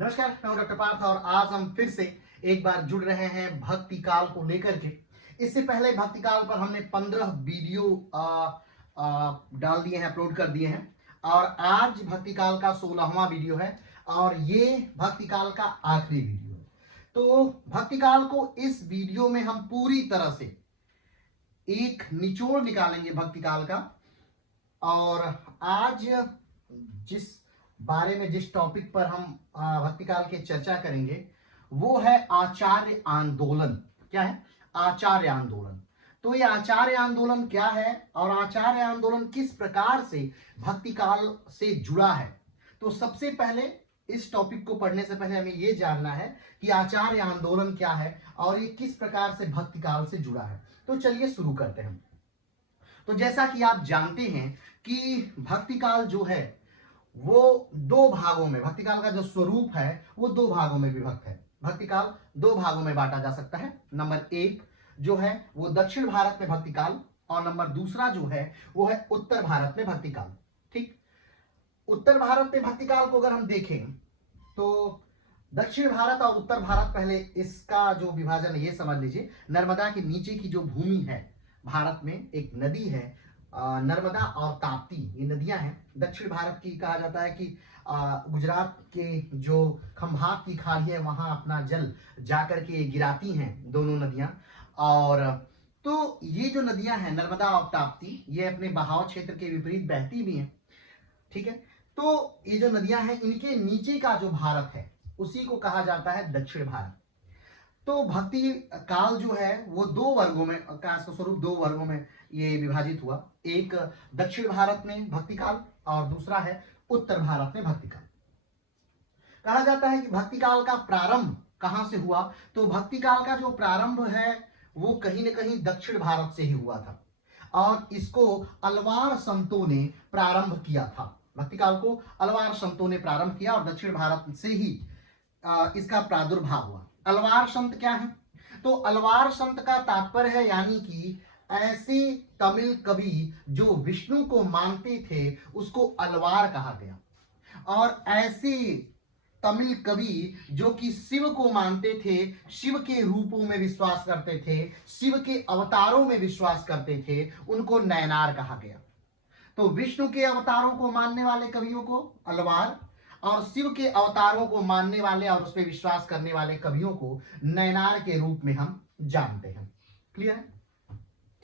नमस्कार, मैं हूं डॉक्टर पार्थ और आज हम फिर से एक बार जुड़ रहे हैं भक्ति काल को लेकर के। इससे पहले भक्ति काल पर हमने 15 वीडियो डाल दिए हैं, अपलोड कर दिए हैं और आज भक्ति काल का 16वां वीडियो है और ये भक्ति काल का आखिरी वीडियो है। तो भक्ति काल को इस वीडियो में हम पूरी तरह से एक निचोड़ निकालेंगे भक्ति काल का। और आज जिस टॉपिक पर हम भक्ति काल की चर्चा करेंगे वो है आचार्य आंदोलन। क्या है आचार्य आंदोलन? तो ये आचार्य आंदोलन क्या है और आचार्य आंदोलन किस प्रकार से भक्ति काल से जुड़ा है? तो सबसे पहले इस टॉपिक को पढ़ने से पहले हमें ये जानना है कि आचार्य आंदोलन क्या है और ये किस प्रकार से भक्ति काल से जुड़ा है। तो चलिए शुरू करते हैं। तो जैसा कि आप जानते हैं कि भक्ति काल जो है वो दो भागों में, भक्ति काल का जो स्वरूप है वो दो भागों में विभक्त है। भक्ति काल दो भागों में बांटा जा सकता है। नंबर एक जो है वो दक्षिण भारत में भक्ति काल और नंबर दूसरा जो है वो है उत्तर भारत में भक्ति काल। ठीक, उत्तर भारत में भक्ति काल को अगर हम देखें तो दक्षिण भारत और उत्तर भारत, पहले इसका जो विभाजन है ये समझ लीजिए। नर्मदा के नीचे की जो भूमि है भारत में, एक नदी है नर्मदा और ताप्ती, ये नदियां हैं। दक्षिण भारत की कहा जाता है कि गुजरात के जो खंभात की खाड़ी है वहां अपना जल जाकर के गिराती हैं दोनों नदियां। और तो ये जो नदियां हैं नर्मदा और ताप्ती, ये अपने बहाव क्षेत्र के विपरीत बहती भी हैं। ठीक है, तो ये जो नदियां हैं इनके नीचे का जो भारत है उसी को कहा जाता है दक्षिण भारत। तो भक्ति काल जो है वो दो वर्गों में का स्वरूप, दो वर्गों में ये विभाजित हुआ। एक दक्षिण भारत में भक्ति काल और दूसरा है उत्तर भारत में भक्ति काल। कहा जाता है कि भक्ति काल का प्रारंभ कहां से हुआ? तो भक्ति काल का जो प्रारंभ है वो कहीं न कहीं दक्षिण भारत से ही हुआ था और इसको अलवार संतों ने प्रारंभ किया था। भक्ति काल को अलवार संतों ने प्रारंभ किया और दक्षिण भारत से ही इसका प्रादुर्भाव हुआ। अलवार संत क्या है? तो अलवार संत का तात्पर्य है यानी कि ऐसे तमिल कवि जो विष्णु को मानते थे उसको अलवार कहा गया और ऐसे तमिल कवि जो कि शिव को मानते थे, शिव के रूपों में विश्वास करते थे, शिव के अवतारों में विश्वास करते थे, उनको नयनार कहा गया। तो विष्णु के अवतारों को मानने वाले कवियों को अलवार और शिव के अवतारों को मानने वाले और उस पर विश्वास करने वाले कवियों को नयनार के रूप में हम जानते हैं। क्लियर है?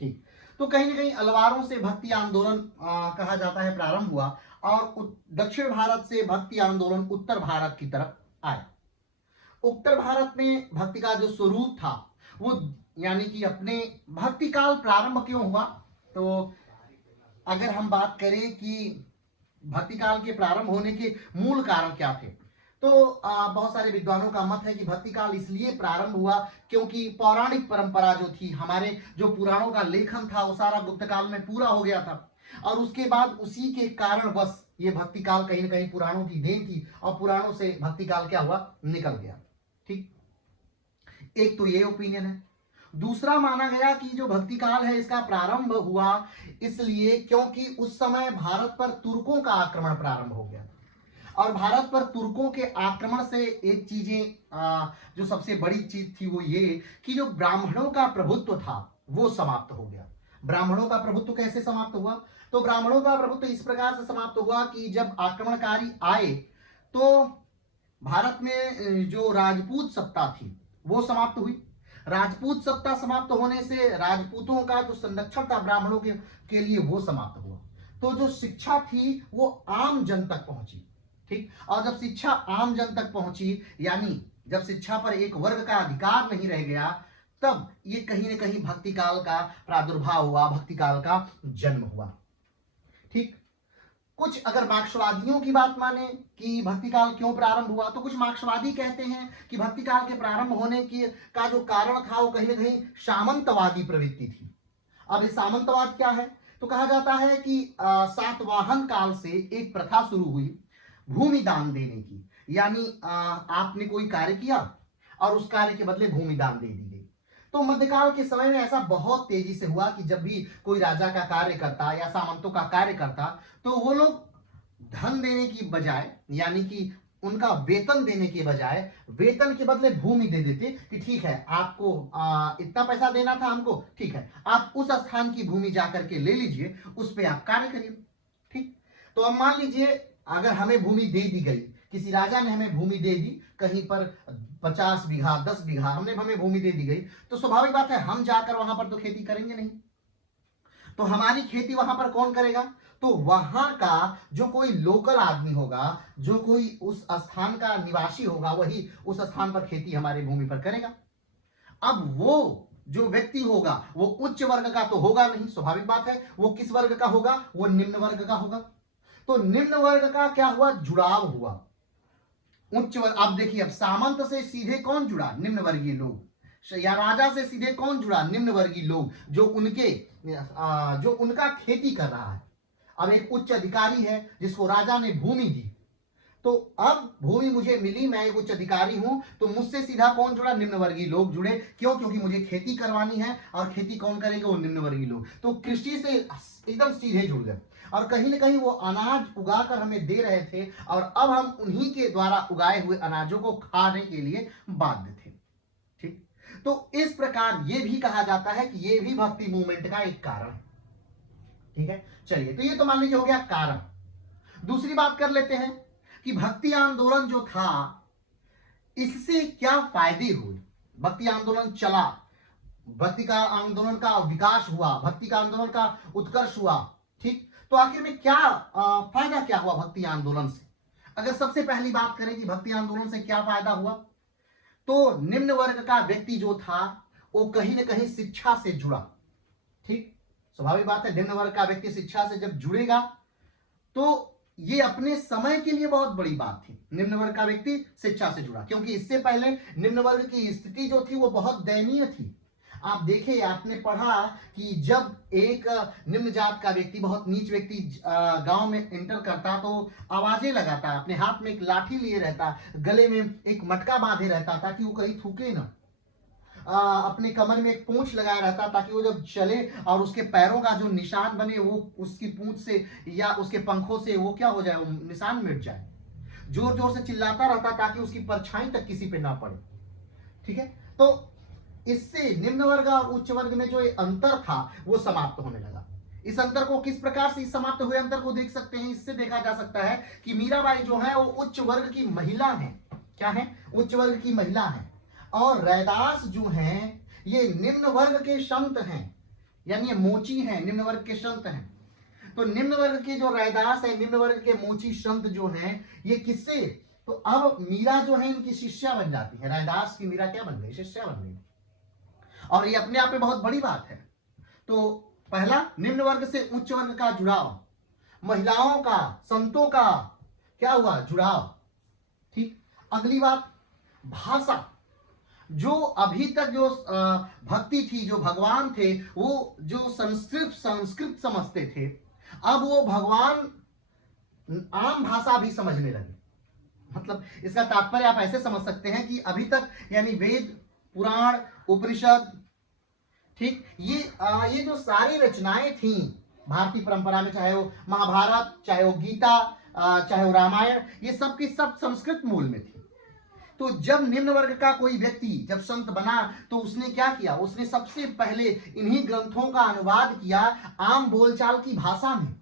ठीक, तो कहीं ना कहीं अलवारों से भक्ति आंदोलन कहा जाता है प्रारंभ हुआ और दक्षिण भारत से भक्ति आंदोलन उत्तर भारत की तरफ आया। उत्तर भारत में भक्ति का जो स्वरूप था वो यानी कि अपने भक्ति काल प्रारंभ क्यों हुआ? तो अगर हम बात करें कि भक्ति काल के प्रारंभ होने के मूल कारण क्या थे, तो बहुत सारे विद्वानों का मत है कि भक्ति काल इसलिए प्रारंभ हुआ क्योंकि पौराणिक परंपरा जो थी, हमारे जो पुराणों का लेखन था वो सारा गुप्त काल में पूरा हो गया था और उसके बाद उसी के कारणवश ये भक्ति काल कहीं ना कहीं पुराणों की देन थी और पुराणों से भक्ति काल क्या हुआ, निकल गया। ठीक, एक तो ये ओपिनियन है। दूसरा माना गया कि जो भक्ति काल है इसका प्रारंभ हुआ इसलिए क्योंकि उस समय भारत पर तुर्कों का आक्रमण प्रारंभ हो गया और भारत पर तुर्कों के आक्रमण से एक चीजें जो सबसे बड़ी चीज थी वो ये कि जो ब्राह्मणों का प्रभुत्व था वो समाप्त हो गया। ब्राह्मणों का प्रभुत्व कैसे समाप्त हुआ? तो ब्राह्मणों का प्रभुत्व इस प्रकार से समाप्त हुआ कि जब आक्रमणकारी आए तो भारत में जो राजपूत सत्ता थी वो समाप्त हुई। राजपूत सत्ता समाप्त होने से राजपूतों का जो संरक्षण था ब्राह्मणों के लिए वो समाप्त हुआ। तो जो शिक्षा थी वो आम जन तक पहुंची। ठीक, और जब शिक्षा आम जन तक पहुंची यानी जब शिक्षा पर एक वर्ग का अधिकार नहीं रह गया तब ये कहीं ना कहीं भक्ति काल का प्रादुर्भाव हुआ, भक्ति काल का जन्म हुआ। ठीक, कुछ अगर मार्क्सवादियों की बात माने कि भक्ति काल क्यों प्रारंभ हुआ तो कुछ मार्क्सवादी कहते हैं कि भक्ति काल के प्रारंभ होने की का जो कारण था वो कहीं ना कहीं सामंतवादी प्रवृत्ति थी। अब ये सामंतवाद क्या है? तो कहा जाता है कि सातवाहन काल से एक प्रथा शुरू हुई भूमि दान देने की, यानी आपने कोई कार्य किया और उस कार्य के बदले भूमि दान दे दी गई। तो मध्यकाल के समय में ऐसा बहुत तेजी से हुआ कि जब भी कोई राजा का कार्य करता या सामंतों का कार्य करता तो वो लोग धन देने की बजाय यानी कि उनका वेतन देने के बजाय वेतन के बदले भूमि दे देते कि ठीक है आपको इतना पैसा देना था हमको, ठीक है आप उस स्थान की भूमि जाकर के ले लीजिए, उस पर आप कार्य करिए। ठीक, तो अब मान लीजिए अगर हमें भूमि दे दी गई, किसी राजा ने हमें भूमि दे दी, कहीं पर 50 बीघा 10 बीघा हमें भूमि दे दी गई, तो स्वाभाविक बात है हम जाकर वहां पर तो खेती करेंगे नहीं। तो हमारी खेती वहां पर कौन करेगा? तो वहां का जो कोई लोकल आदमी होगा, जो कोई उस स्थान का निवासी होगा, वही उस स्थान पर खेती हमारी भूमि पर करेगा। अब वो जो व्यक्ति होगा वो उच्च वर्ग का तो होगा नहीं, स्वाभाविक बात है। वो किस वर्ग का होगा? वो निम्न वर्ग का होगा। तो निम्न वर्ग का क्या हुआ? जुड़ाव हुआ उच्च वर्ग। अब देखिए, अब सामंत से सीधे कौन जुड़ा? निम्न वर्गीय लोग। या राजा से सीधे कौन जुड़ा? निम्न वर्गीय लोग, जो उनका खेती कर रहा है। अब एक उच्च अधिकारी है जिसको राजा ने भूमि दी, तो अब भूमि मुझे मिली, मैं एक उच्च अधिकारी हूं, तो मुझसे सीधा कौन जुड़ा? निम्न वर्गीय लोग जुड़े। क्यों? क्योंकि मुझे खेती करवानी है, और खेती कौन करेंगे? वो निम्न वर्गीय लोग। तो कृषि से एकदम सीधे जुड़ गए, और कहीं ना कहीं वो अनाज उगाकर हमें दे रहे थे, और अब हम उन्हीं के द्वारा उगाए हुए अनाजों को खाने के लिए बाध्य थे। ठीक, तो इस प्रकार ये भी कहा जाता है कि ये भी भक्ति मूवमेंट का एक कारण है। ठीक है, चलिए, तो ये तो मान लीजिए हो गया कारण। दूसरी बात कर लेते हैं कि भक्ति आंदोलन जो था, इससे क्या फायदे हुए? भक्ति आंदोलन चला, भक्ति का आंदोलन का विकास हुआ, भक्ति का आंदोलन का उत्कर्ष हुआ। ठीक, तो आखिर में क्या फायदा क्या हुआ भक्ति आंदोलन से? अगर सबसे पहली बात करें कि भक्ति आंदोलन से क्या फायदा हुआ, तो निम्न वर्ग का व्यक्ति जो था वो कहीं ना कहीं शिक्षा से जुड़ा। ठीक, स्वाभाविक बात है, निम्न वर्ग का व्यक्ति शिक्षा से जब जुड़ेगा तो ये अपने समय के लिए बहुत बड़ी बात थी। निम्न वर्ग का व्यक्ति शिक्षा से जुड़ा, क्योंकि इससे पहले निम्न वर्ग की स्थिति जो थी वो बहुत दयनीय थी। आप देखिए, आपने पढ़ा कि जब एक निम्न जात का व्यक्ति, बहुत नीच व्यक्ति गांव में एंटर करता तो आवाजें लगाता, अपने हाथ में एक लाठी लिए रहता, गले में एक मटका बांधे रहता ताकि वो कहीं थूके ना, अपने कमर में एक पूंछ लगाया रहता ताकि वो जब चले और उसके पैरों का जो निशान बने वो उसकी पूंछ से या उसके पंखों से वो क्या हो जाए, वो निशान मिट जाए। जोर जोर से चिल्लाता रहता ताकि उसकी परछाई तक किसी पे ना पड़े। ठीक है, तो इससे निम्न वर्ग और उच्च वर्ग में जो ये अंतर था वो समाप्त होने लगा। इस अंतर को किस प्रकार से, इस समाप्त हुए अंतर को देख सकते हैं? इससे देखा जा सकता है कि मीराबाई जो है वो उच्च वर्ग की महिला है। क्या है? उच्च वर्ग की महिला है। और रैदास जो हैं ये निम्न वर्ग के संत हैं, यानी ये मोची हैं, निम्न वर्ग के संत हैं। तो निम्न वर्ग के जो रैदास है, निम्न वर्ग के मोची संत जो हैं, ये किससे? तो अब मीरा जो है इनकी शिष्या बन जाती है। रैदास की मीरा क्या बन गई? शिष्या बन गई। और ये अपने आप में बहुत बड़ी बात है। तो पहला, निम्न वर्ग से उच्च वर्ग का जुड़ाव, महिलाओं का, संतों का क्या हुआ? जुड़ाव। ठीक, अगली बात, भाषा। जो अभी तक जो भक्ति थी, जो भगवान थे, वो जो संस्कृत समझते थे, अब वो भगवान आम भाषा भी समझने लगे। मतलब इसका तात्पर्य आप ऐसे समझ सकते हैं कि अभी तक यानी वेद, पुराण, उपनिषद, ठीक, ये जो सारी रचनाएं थी भारतीय परंपरा में, चाहे वो महाभारत, चाहे वो गीता, चाहे वो रामायण, ये सब की सब संस्कृत मूल में थी। तो जब निम्न वर्ग का कोई व्यक्ति जब संत बना तो उसने क्या किया? उसने सबसे पहले इन्हीं ग्रंथों का अनुवाद किया आम बोलचाल की भाषा में।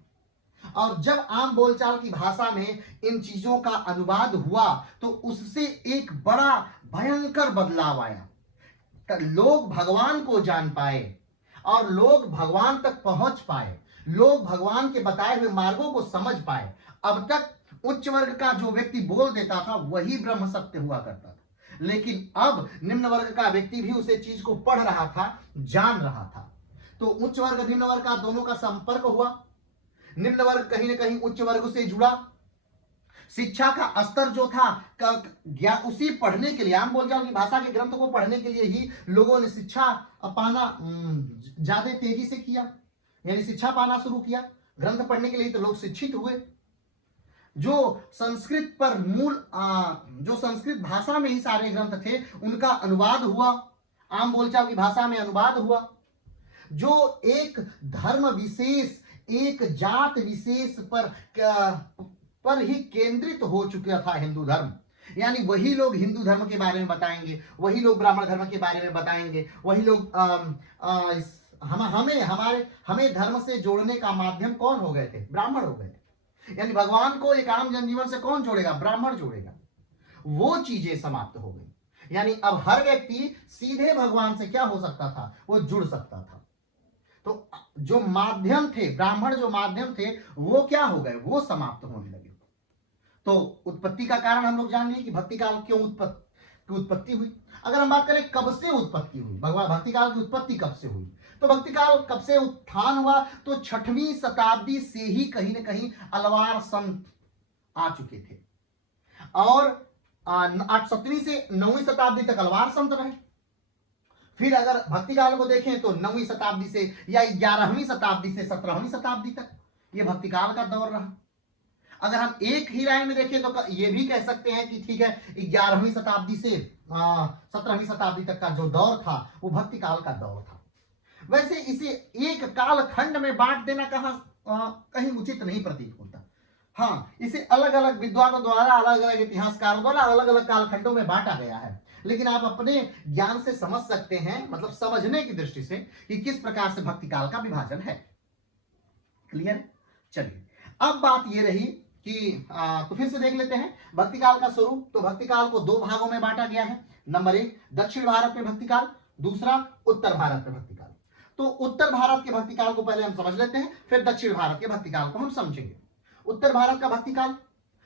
और जब आम बोलचाल की भाषा में इन चीजों का अनुवाद हुआ तो उससे एक बड़ा भयंकर बदलाव आया। लोग भगवान को जान पाए और लोग भगवान तक पहुंच पाए, लोग भगवान के बताए हुए मार्गों को समझ पाए। अब तक उच्च वर्ग का जो व्यक्ति बोल देता था वही ब्रह्म सत्य हुआ करता था, लेकिन अब निम्न वर्ग का व्यक्ति भी उसे चीज को पढ़ रहा था, जान रहा था। तो उच्च वर्ग निम्न वर्ग का दोनों का संपर्क हुआ, निम्न वर्ग कहीं ना कहीं उच्च वर्ग से जुड़ा। शिक्षा का स्तर जो था उसी पढ़ने के लिए, आम बोलचाल की भाषा के ग्रंथ को पढ़ने के लिए ही लोगों ने शिक्षा पाना ज्यादा तेजी से किया, यानी शिक्षा पाना शुरू किया। ग्रंथ पढ़ने के लिए तो लोग शिक्षित हुए। जो संस्कृत पर जो संस्कृत भाषा में ही सारे ग्रंथ थे उनका अनुवाद हुआ, आम बोलचाल की भाषा में अनुवाद हुआ। जो एक धर्म विशेष, एक जात विशेष पर पर ही केंद्रित हो चुका था हिंदू धर्म। यानी वही लोग हिंदू धर्म के बारे में बताएंगे, वही लोग ब्राह्मण धर्म के बारे में बताएंगे, वही लोग हमें धर्म से जोड़ने का माध्यम कौन हो गए थे? ब्राह्मण हो गए थे। यानी भगवान को एक आम जनजीवन से कौन जोड़ेगा? ब्राह्मण जोड़ेगा। वो चीजें समाप्त हो गई। यानी अब हर व्यक्ति सीधे भगवान से क्या हो सकता था? वो जुड़ सकता था। तो जो माध्यम थे, ब्राह्मण जो माध्यम थे, वो क्या हो गए? वो समाप्त होने लगे। तो उत्पत्ति का कारण हम लोग जान लिए कि भक्ति काल क्यों उत्पत्ति हुई। अगर हम बात करें कब से उत्पत्ति हुई, भगवान भक्ति काल की उत्पत्ति कब से हुई, तो भक्ति काल कब से उत्थान हुआ? तो 6वीं शताब्दी से ही कहीं ना कहीं अलवार संत आ चुके थे, और 7वीं से 9वीं शताब्दी तक अलवार संत रहे। फिर अगर भक्ति काल को देखें तो 9वीं शताब्दी से या 11वीं शताब्दी से 17वीं शताब्दी तक ये भक्ति काल का दौर रहा। अगर हम एक ही लाइन में देखें तो ये भी कह सकते हैं कि ठीक है, 11वीं शताब्दी से 17वीं शताब्दी तक का जो दौर था वो भक्ति काल का दौर था। वैसे इसे एक काल खंड में बांट देना कहीं उचित नहीं प्रतीत होता। हाँ, इसे अलग अलग विद्वानों द्वारा, अलग अलग इतिहासकारों द्वारा अलग अलग कालखंडों में बांटा गया है, लेकिन आप अपने ज्ञान से समझ सकते हैं, मतलब समझने की दृष्टि से, कि किस प्रकार से भक्ति काल का विभाजन है। क्लियर? चलिए, अब बात ये रही कि तो फिर से देख लेते हैं भक्ति काल का स्वरूप। तो भक्ति काल को 2 भागों में बांटा गया है। नंबर 1 दक्षिण भारत में भक्ति काल, दूसरा उत्तर भारत में भक्ति काल। तो उत्तर भारत के भक्ति काल को पहले हम समझ लेते हैं, फिर दक्षिण भारत के भक्ति काल को हम समझेंगे। उत्तर भारत का भक्ति काल,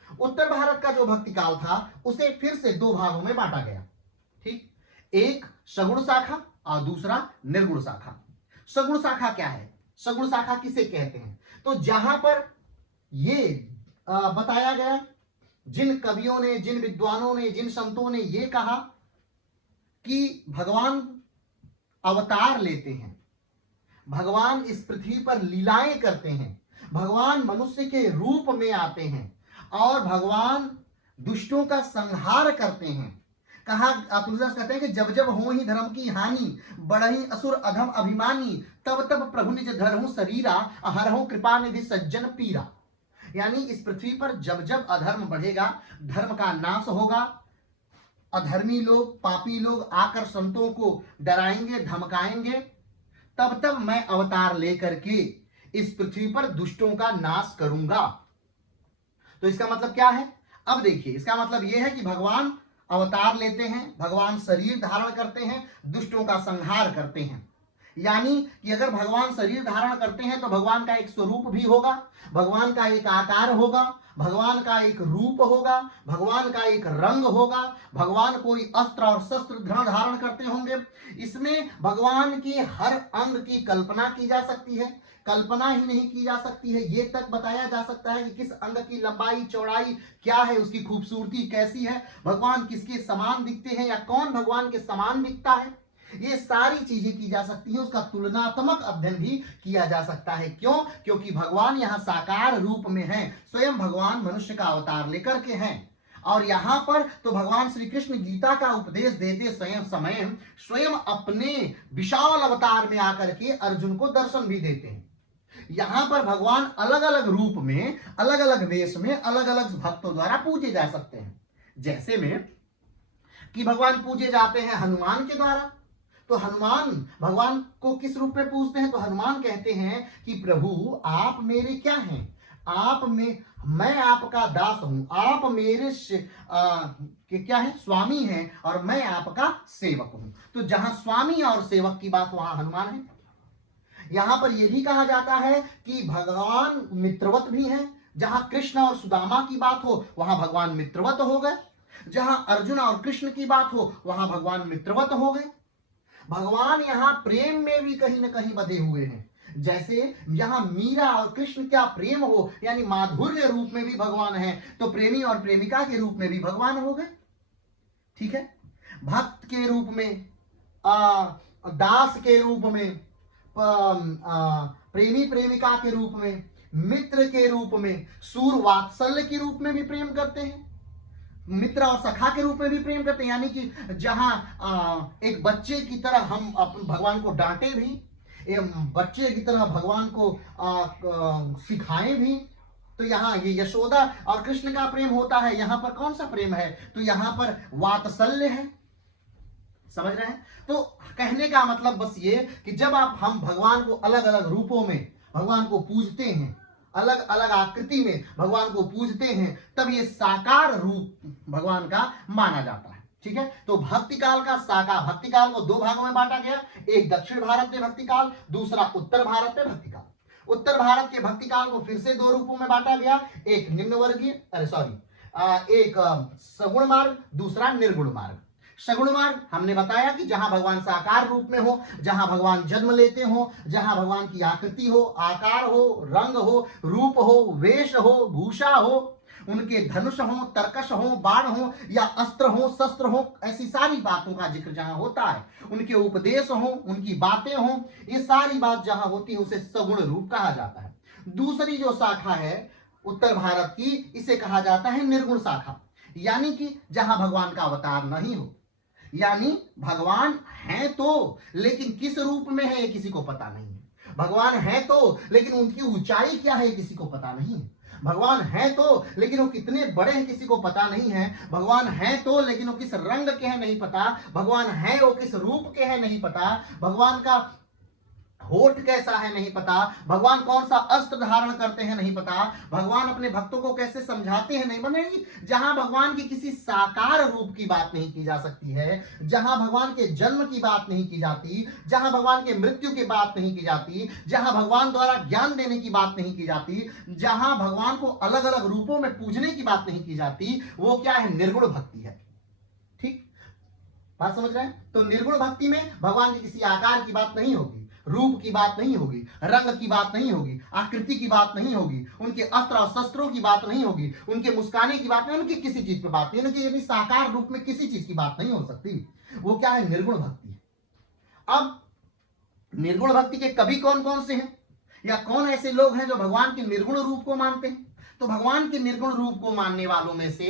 उत्तर भारत का जो भक्ति काल था उसे फिर से 2 भागों में बांटा गया। ठीक, एक सगुण शाखा और दूसरा निर्गुण शाखा। सगुण शाखा क्या है? सगुण शाखा किसे कहते हैं? तो जहां पर ये बताया गया, जिन कवियों ने, जिन विद्वानों ने, जिन संतों ने ये कहा कि भगवान अवतार लेते हैं, भगवान इस पृथ्वी पर लीलाएं करते हैं, भगवान मनुष्य के रूप में आते हैं और भगवान दुष्टों का संहार करते हैं। कहा, तुलसीदास कहते हैं कि जब जब हो ही धर्म की हानि, बढ़ही असुर अधम अभिमानी, तब तब प्रभु निज धरहु शरीरा, हरहु कृपा निधि सज्जन पीरा। यानी इस पृथ्वी पर जब जब अधर्म बढ़ेगा, धर्म का नाश होगा, अधर्मी लोग, पापी लोग आकर संतों को डराएंगे, धमकाएंगे, तब तब मैं अवतार लेकर के इस पृथ्वी पर दुष्टों का नाश करूंगा। तो इसका मतलब क्या है? अब देखिए, इसका मतलब यह है कि भगवान अवतार लेते हैं, भगवान शरीर धारण करते हैं, दुष्टों का संहार करते हैं। यानी कि अगर भगवान शरीर धारण करते हैं तो भगवान का एक स्वरूप भी होगा, भगवान का एक आकार होगा, भगवान का एक रूप होगा, भगवान का एक रंग होगा, भगवान कोई अस्त्र और शस्त्र धारण करते होंगे। इसमें भगवान की हर अंग की कल्पना की जा सकती है। कल्पना ही नहीं की जा सकती है, ये तक बताया जा सकता है कि किस अंग की लंबाई चौड़ाई क्या है, उसकी खूबसूरती कैसी है, भगवान किसके समान दिखते हैं या कौन भगवान के समान दिखता है, ये सारी चीजें की जा सकती हैं। उसका तुलनात्मक अध्ययन भी किया जा सकता है। क्यों? क्योंकि भगवान यहाँ साकार रूप में हैं, स्वयं भगवान मनुष्य का अवतार लेकर के हैं। और यहां पर तो भगवान श्री कृष्ण गीता का उपदेश देते स्वयं अपने विशाल अवतार में आकर के अर्जुन को दर्शन भी देते हैं। यहां पर भगवान अलग अलग रूप में, अलग अलग वेश में, अलग अलग भक्तों द्वारा पूजे जा सकते हैं। जैसे में कि भगवान पूजे जाते हैं हनुमान के द्वारा। तो हनुमान भगवान को किस रूप में पूजते हैं? तो हनुमान कहते हैं कि प्रभु आप मेरे क्या हैं? मैं आपका दास हूं, आप मेरे क्या है? स्वामी हैं, और मैं आपका सेवक हूं। तो जहां स्वामी और सेवक की बात वहां हनुमान है। यहां पर यह भी कहा जाता है कि भगवान मित्रवत भी हैं। जहां कृष्ण और सुदामा की बात हो वहां भगवान मित्रवत हो गए, जहां अर्जुन और कृष्ण की बात हो वहां भगवान मित्रवत हो गए। भगवान यहां प्रेम में भी कहीं ना कहीं बंधे हुए हैं। जैसे यहां मीरा और कृष्ण का प्रेम हो, यानी माधुर्य रूप में भी भगवान है, तो प्रेमी और प्रेमिका के रूप में भी भगवान हो गए। ठीक है, भक्त के रूप में, दास के रूप में, प्रेमी प्रेमिका के रूप में, मित्र के रूप में, सूर वात्सल्य के रूप में भी प्रेम करते हैं, मित्र और सखा के रूप में भी प्रेम करते हैं। यानी कि जहां एक बच्चे की तरह हम भगवान को डांटे भी, बच्चे की तरह भगवान को सिखाएं भी, तो यहाँ ये यशोदा और कृष्ण का प्रेम होता है, यहां पर कौन सा प्रेम है, तो यहां पर वात्सल्य है। समझ रहे हैं? तो कहने का मतलब बस ये कि जब हम भगवान को अलग अलग रूपों में भगवान को पूजते हैं, अलग अलग आकृति में भगवान को पूजते हैं, तब ये साकार रूप भगवान का माना जाता है। ठीक है, तो भक्ति काल का साकार, भक्ति काल को दो भागों में बांटा गया, एक दक्षिण भारत में भक्ति काल, दूसरा उत्तर भारत में भक्ति काल। उत्तर भारत के भक्ति काल को फिर से दो रूपों में बांटा गया, एक निम्न वर्गीय एक सगुण मार्ग, दूसरा निर्गुण मार्ग। सगुण मार्ग हमने बताया कि जहां भगवान साकार रूप में हो, जहां भगवान जन्म लेते हो, जहां भगवान की आकृति हो, आकार हो, रंग हो, रूप हो, वेश हो, भूषा हो, उनके धनुष हो, तरकश हो, बाण हो या अस्त्र हो, शस्त्र हो, ऐसी सारी बातों का जिक्र जहां होता है, उनके उपदेश हो, उनकी बातें हो, ये सारी बात जहां होती है उसे सगुण रूप कहा जाता है। दूसरी जो शाखा है उत्तर भारत की, इसे कहा जाता है निर्गुण शाखा, यानी कि जहां भगवान का अवतार नहीं हो, यानी भगवान है तो लेकिन किस रूप में है ये किसी को पता नहीं है। भगवान है तो लेकिन उनकी ऊंचाई क्या है किसी को पता नहीं है। भगवान है तो लेकिन वो कितने बड़े हैं किसी को पता नहीं है। भगवान है तो लेकिन वो किस रंग के हैं नहीं पता। भगवान है वो किस रूप के हैं नहीं पता। भगवान का होठ कैसा है नहीं पता। भगवान कौन सा अस्त्र धारण करते हैं नहीं पता। भगवान अपने भक्तों को कैसे समझाते हैं नहीं बने। जहां भगवान की किसी साकार रूप की बात नहीं की जा सकती है, जहां भगवान के जन्म की बात नहीं की जाती, जहां भगवान के मृत्यु की बात नहीं की जाती, जहां भगवान द्वारा ज्ञान देने की बात नहीं की जाती, जहां भगवान को अलग अलग रूपों में पूजने की बात नहीं की जाती, वो क्या है, निर्गुण भक्ति है। ठीक बात समझ रहे हैं? तो निर्गुण भक्ति में भगवान की किसी आकार की बात नहीं होगी, रूप की बात नहीं होगी, रंग की बात नहीं होगी, आकृति की बात नहीं होगी, उनके अस्त्र और शस्त्रों की बात नहीं होगी, उनके मुस्काने की बात नहीं, उनकी किसी चीज पे बात नहीं, उनकी यानी साकार रूप में किसी चीज की बात नहीं हो सकती। वो क्या है, निर्गुण भक्ति है। अब निर्गुण भक्ति के कवि कौन कौन से हैं या कौन ऐसे लोग हैं जो भगवान के निर्गुण रूप को मानते हैं? तो भगवान के निर्गुण रूप को मानने वालों में से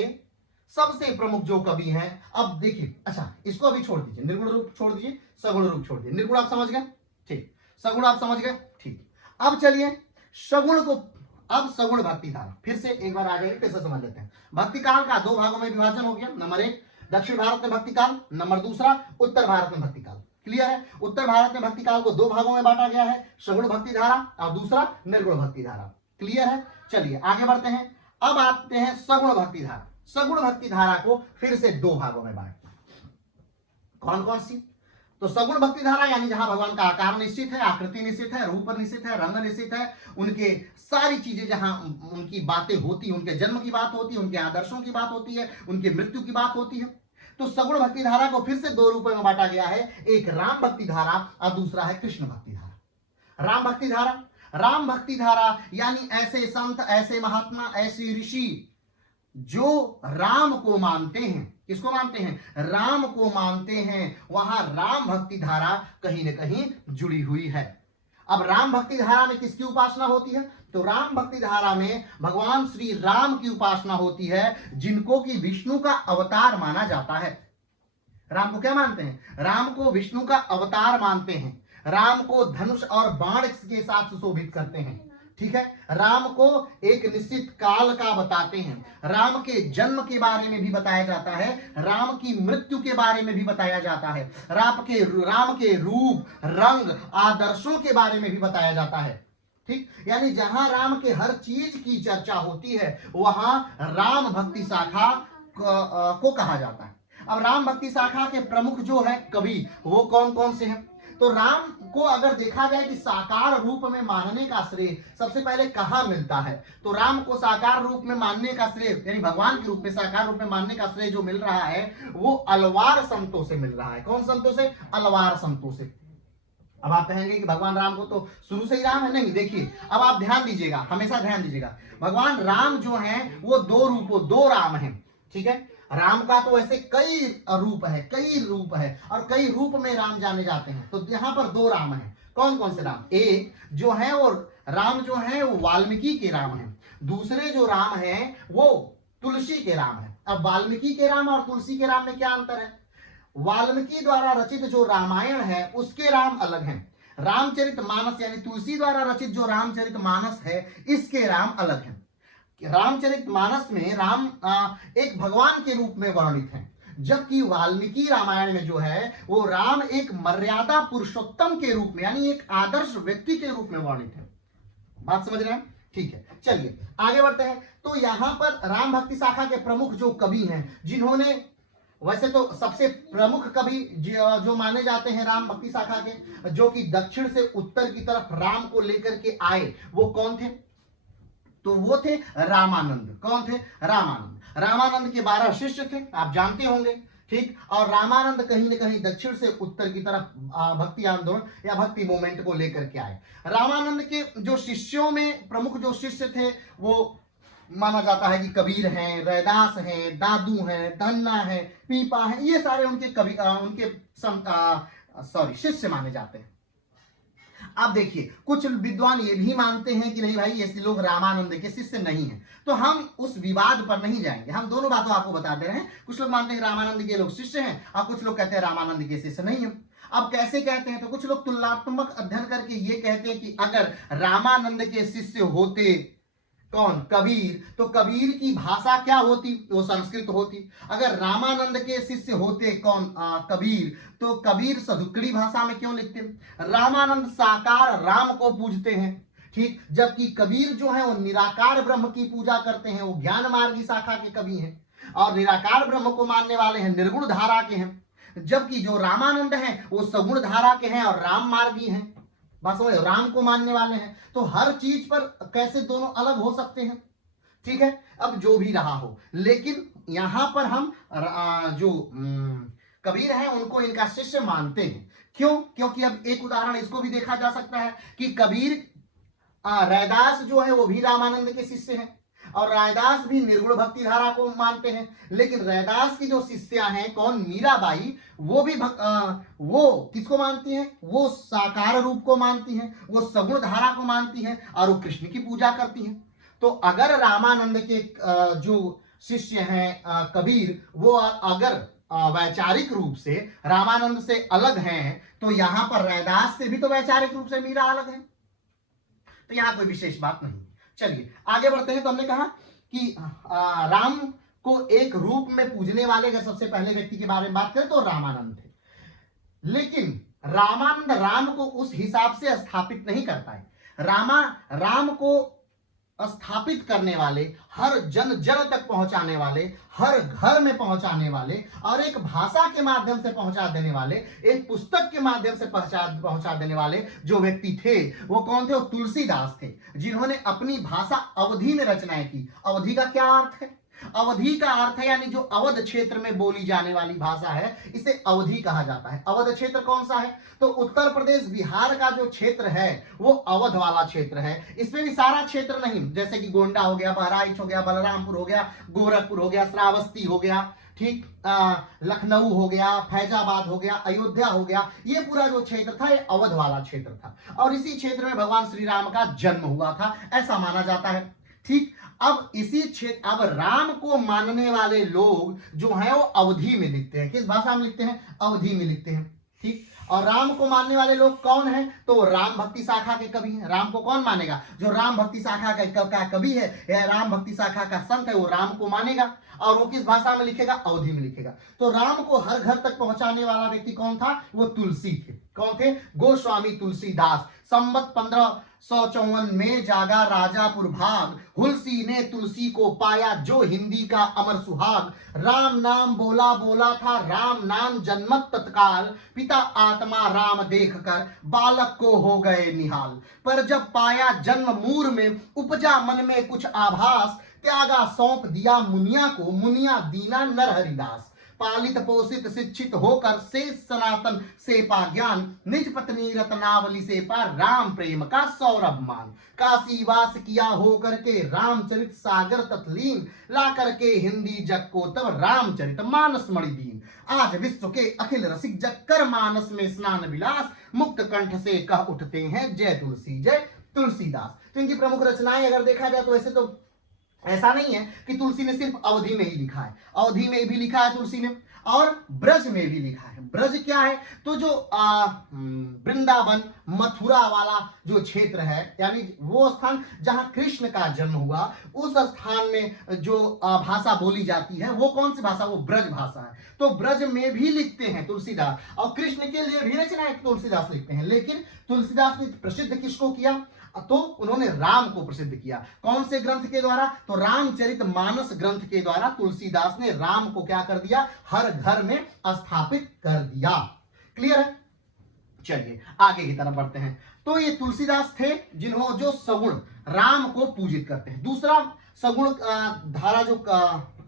सबसे प्रमुख जो कवि हैं, अब देखिए, अच्छा इसको अभी छोड़ दीजिए, निर्गुण रूप छोड़ दीजिए, सगुण रूप छोड़ दीजिए। निर्गुण आप समझ गए, ठीक, सगुण आप समझ गए, ठीक। अब चलिए सगुण को, अब सगुण भक्ति धारा फिर से एक बार आ जाइए, फिर से समझ लेते हैं। भक्ति काल का दो भागों में विभाजन हो गया। नंबर एक दक्षिण भारत में भक्ति काल, नंबर दूसरा उत्तर भारत में भक्ति काल। क्लियर है? उत्तर भारत में भक्ति काल को दो भागों में बांटा गया है, सगुण भक्ति धारा और दूसरा निर्गुण भक्ति धारा। क्लियर है? चलिए आगे बढ़ते हैं। अब आते हैं सगुण भक्ति धारा। सगुण भक्ति धारा को फिर से दो भागों में बांटते हैं। कौन कौन सी? तो सगुण भक्ति धारा यानी जहां भगवान का आकार निश्चित है, आकृति निश्चित है, रूप निश्चित है, रंग निश्चित है, उनके सारी चीजें जहां उनकी बातें होती है, उनके जन्म की बात होती है, उनके आदर्शों की बात होती है, उनकी मृत्यु की बात होती है। तो सगुण भक्ति धारा को फिर से दो रूपों में बांटा गया है, एक राम भक्ति धारा और दूसरा है कृष्ण भक्ति धारा। राम भक्ति धारा, राम भक्ति धारा यानी ऐसे संत, ऐसे महात्मा, ऐसे ऋषि जो राम को मानते हैं। किसको मानते हैं? राम को मानते हैं। वहां राम भक्ति धारा कहीं न कहीं जुड़ी हुई है। अब राम भक्ति धारा में किसकी उपासना होती है? तो राम भक्ति धारा में भगवान श्री राम की उपासना होती है, जिनको कि विष्णु का अवतार माना जाता है। राम को क्या मानते हैं? राम को विष्णु का अवतार मानते हैं। राम को धनुष और बाण के साथ सुशोभित करते हैं। ठीक है, राम को एक निश्चित काल का बताते हैं। राम के जन्म के बारे में भी बताया जाता है, राम की मृत्यु के बारे में भी बताया जाता है, राम के रूप, रंग, आदर्शों के बारे में भी बताया जाता है। ठीक, यानी जहां राम के हर चीज की चर्चा होती है वहां राम भक्ति शाखा को कहा जाता है। अब राम भक्ति शाखा के प्रमुख जो है कवि, वो कौन कौन से हैं? तो राम को अगर देखा जाए कि साकार रूप में मानने का श्रेय सबसे पहले कहां मिलता है, तो राम को साकार रूप में मानने का श्रेय यानी भगवान के रूप में साकार रूप में मानने का श्रेय जो मिल रहा है वो अलवार संतों से मिल रहा है। कौन संतों से? अलवार संतों से। अब आप कहेंगे कि भगवान राम को तो शुरू से ही राम है। नहीं, देखिए अब आप ध्यान दीजिएगा, हमेशा ध्यान दीजिएगा, भगवान राम जो है वो दो राम है। ठीक है, राम का तो ऐसे कई रूप है और कई रूप में राम जाने जाते हैं। तो यहाँ पर दो राम हैं। कौन कौन से राम? एक जो है वो राम जो है वो वाल्मीकि के राम है। दूसरे जो राम है वो तुलसी के राम है। अब वाल्मीकि के राम और तुलसी के राम में क्या अंतर है? वाल्मीकि द्वारा रचित जो रामायण है उसके राम अलग हैं। रामचरित मानस यानी तुलसी द्वारा रचित जो रामचरित मानस है इसके राम अलग हैं। रामचरितमानस में राम एक भगवान के रूप में वर्णित हैं, जबकि वाल्मीकि रामायण में जो है वो राम एक मर्यादा पुरुषोत्तम के रूप में यानी एक आदर्श व्यक्ति के रूप में वर्णित है। बात समझ रहे हैं? ठीक है, चलिए आगे बढ़ते हैं। तो यहां पर राम भक्ति शाखा के प्रमुख जो कवि हैं, जिन्होंने वैसे तो सबसे प्रमुख कवि जो माने जाते हैं राम भक्ति शाखा के, जो कि दक्षिण से उत्तर की तरफ राम को लेकर के आए, वो कौन थे? तो वो थे रामानंद। कौन थे? रामानंद। रामानंद के 12 शिष्य थे, आप जानते होंगे, ठीक। और रामानंद कहीं न कहीं दक्षिण से उत्तर की तरफ भक्ति आंदोलन या भक्ति मूवमेंट को लेकर के आए। रामानंद के जो शिष्यों में प्रमुख जो शिष्य थे वो माना जाता है कि कबीर हैं, रैदास हैं, दादू हैं, धन्ना है, पीपा है, ये सारे उनके कवि उनके शिष्य माने जाते हैं। अब देखिए, कुछ विद्वान ये भी मानते हैं कि नहीं भाई ऐसे लोग रामानंद के शिष्य नहीं हैं, तो हम उस विवाद पर नहीं जाएंगे, हम दोनों बातों आपको बता दे रहे हैं। कुछ लोग मानते हैं रामानंद के लोग शिष्य हैं और कुछ लोग कहते हैं रामानंद के शिष्य नहीं है। अब कैसे कहते हैं? तो कुछ लोग तुलनात्मक अध्ययन करके ये कहते हैं कि अगर रामानंद के शिष्य होते कौन? कबीर, तो कबीर की भाषा क्या होती? वो संस्कृत होती। अगर रामानंद के शिष्य होते कौन? कबीर, तो कबीर सदुक्कड़ी भाषा में क्यों लिखते? रामानंद साकार राम को पूजते हैं, ठीक, जबकि कबीर जो है वो निराकार ब्रह्म की पूजा करते हैं, वो ज्ञान मार्गी शाखा के कवि हैं और निराकार ब्रह्म को मानने वाले हैं, निर्गुण धारा के हैं। जबकि जो रामानंद हैं वो सगुण धारा के हैं और राम मार्गी हैं, बस वो राम को मानने वाले हैं। तो हर चीज पर कैसे दोनों अलग हो सकते हैं? ठीक है, अब जो भी रहा हो, लेकिन यहां पर हम जो कबीर हैं उनको इनका शिष्य मानते हैं। क्यों? क्योंकि अब एक उदाहरण इसको भी देखा जा सकता है कि कबीर रैदास जो है वो भी रामानंद के शिष्य हैं और रैदास भी निर्गुण भक्ति धारा को मानते हैं, लेकिन रैदास की जो शिष्या हैं कौन? मीराबाई, वो भी वो किसको मानती हैं? वो साकार रूप को मानती हैं, वो सगुण धारा को मानती हैं और वो कृष्ण की पूजा करती हैं। तो अगर रामानंद के जो शिष्य हैं कबीर, वो अगर वैचारिक रूप से रामानंद से अलग हैं, तो यहां पर रैदास से भी तो वैचारिक रूप से मीरा अलग है, तो यहां कोई विशेष बात नहीं। चलिए आगे बढ़ते हैं। तो हमने कहा कि राम को एक रूप में पूजने वाले अगर सबसे पहले व्यक्ति के बारे में बात करें तो रामानंद थे, लेकिन रामानंद राम को उस हिसाब से स्थापित नहीं कर पाए। राम को स्थापित करने वाले, हर जन जन तक पहुंचाने वाले, हर घर में पहुंचाने वाले और एक भाषा के माध्यम से पहुंचा देने वाले, एक पुस्तक के माध्यम से पहुंचा देने वाले जो व्यक्ति थे वो कौन थे? वो तुलसीदास थे, जिन्होंने अपनी भाषा अवधी में रचनाएं की। अवधी का क्या अर्थ है? अवधि का अर्थ है यानी जो अवध क्षेत्र में बोली जाने वाली भाषा है, इसे अवधि कहा जाता है। अवध क्षेत्र कौन सा है? तो उत्तर प्रदेश बिहार का जो क्षेत्र है वो अवध वाला क्षेत्र है। इसमें भी सारा क्षेत्र नहीं, जैसे कि गोंडा हो गया, बहराइच हो गया, बलरामपुर हो गया, गोरखपुर हो गया, श्रावस्ती हो गया, ठीक, लखनऊ हो गया, फैजाबाद हो गया, अयोध्या हो गया, ये पूरा जो क्षेत्र था ये अवध वाला क्षेत्र था और इसी क्षेत्र में भगवान श्री राम का जन्म हुआ था, ऐसा माना जाता है। ठीक, अब इसी क्षेत्र, अब राम को मानने वाले लोग जो हैं वो अवधी में लिखते हैं। किस भाषा में लिखते हैं? अवधी में लिखते हैं, ठीक। और राम को मानने वाले लोग कौन हैं? तो राम भक्ति शाखा के कवि हैं। राम को कौन मानेगा? जो राम भक्ति शाखा का कवि है या राम भक्ति शाखा का संत है वो राम को मानेगा और वो किस भाषा में लिखेगा? अवधी में लिखेगा। तो राम को हर घर तक पहुंचाने वाला व्यक्ति कौन था? वो तुलसी थे। कौन थे? गोस्वामी तुलसीदास। संवत 1554 में जागा राजापुर भाग, हुलसी ने तुलसी को पाया जो हिंदी का अमर सुहाग। राम नाम बोला बोला था राम नाम जन्मत तत्काल, पिता आत्मा राम देख कर बालक को हो गए निहाल। पर जब पाया जन्म मूर में उपजा मन में कुछ आभास, त्यागा सौंप दिया मुनिया को, मुनिया दीना नर हरिदास। पालित पोषित शिक्षित होकर शेष सनातन से पा ज्ञान, निज पत्नी रत्नावली से पा राम प्रेम का सौरभ मान। काशी वास किया होकर के रामचरित सागर तत्लीन, ला करके हिंदी जग को तब रामचरित मानस मणि दीन। आज विश्व के अखिल रसिक जग कर मानस में स्नान विलास, मुक्त कंठ से कह उठते हैं जय तुलसी जय तुलसीदास। तो इनकी प्रमुख रचनाएं अगर देखा जाए तो वैसे तो ऐसा नहीं है कि तुलसी ने सिर्फ अवधि में ही लिखा है, अवधि में भी लिखा है तुलसी ने और ब्रज में भी लिखा है। ब्रज क्या है? तो जो वृंदावन मथुरा वाला जो क्षेत्र है, यानी वो स्थान जहां कृष्ण का जन्म हुआ, उस स्थान में जो भाषा बोली जाती है वो कौन सी भाषा? वो ब्रज भाषा है। तो ब्रज में भी लिखते हैं तुलसीदास, और कृष्ण के लिए भी रचना तुलसीदास लिखते हैं। लेकिन तुलसीदास ने प्रसिद्ध किसको किया? तो उन्होंने राम को प्रसिद्ध किया। कौन से ग्रंथ के द्वारा? तो रामचरितमानस ग्रंथ के द्वारा तुलसीदास ने राम को क्या कर दिया? हर घर में स्थापित कर दिया। क्लियर है? चलिए आगे की तरफ बढ़ते हैं। तो ये तुलसीदास थे जिन्हों जो सगुण राम को पूजित करते हैं। दूसरा सगुण धारा जो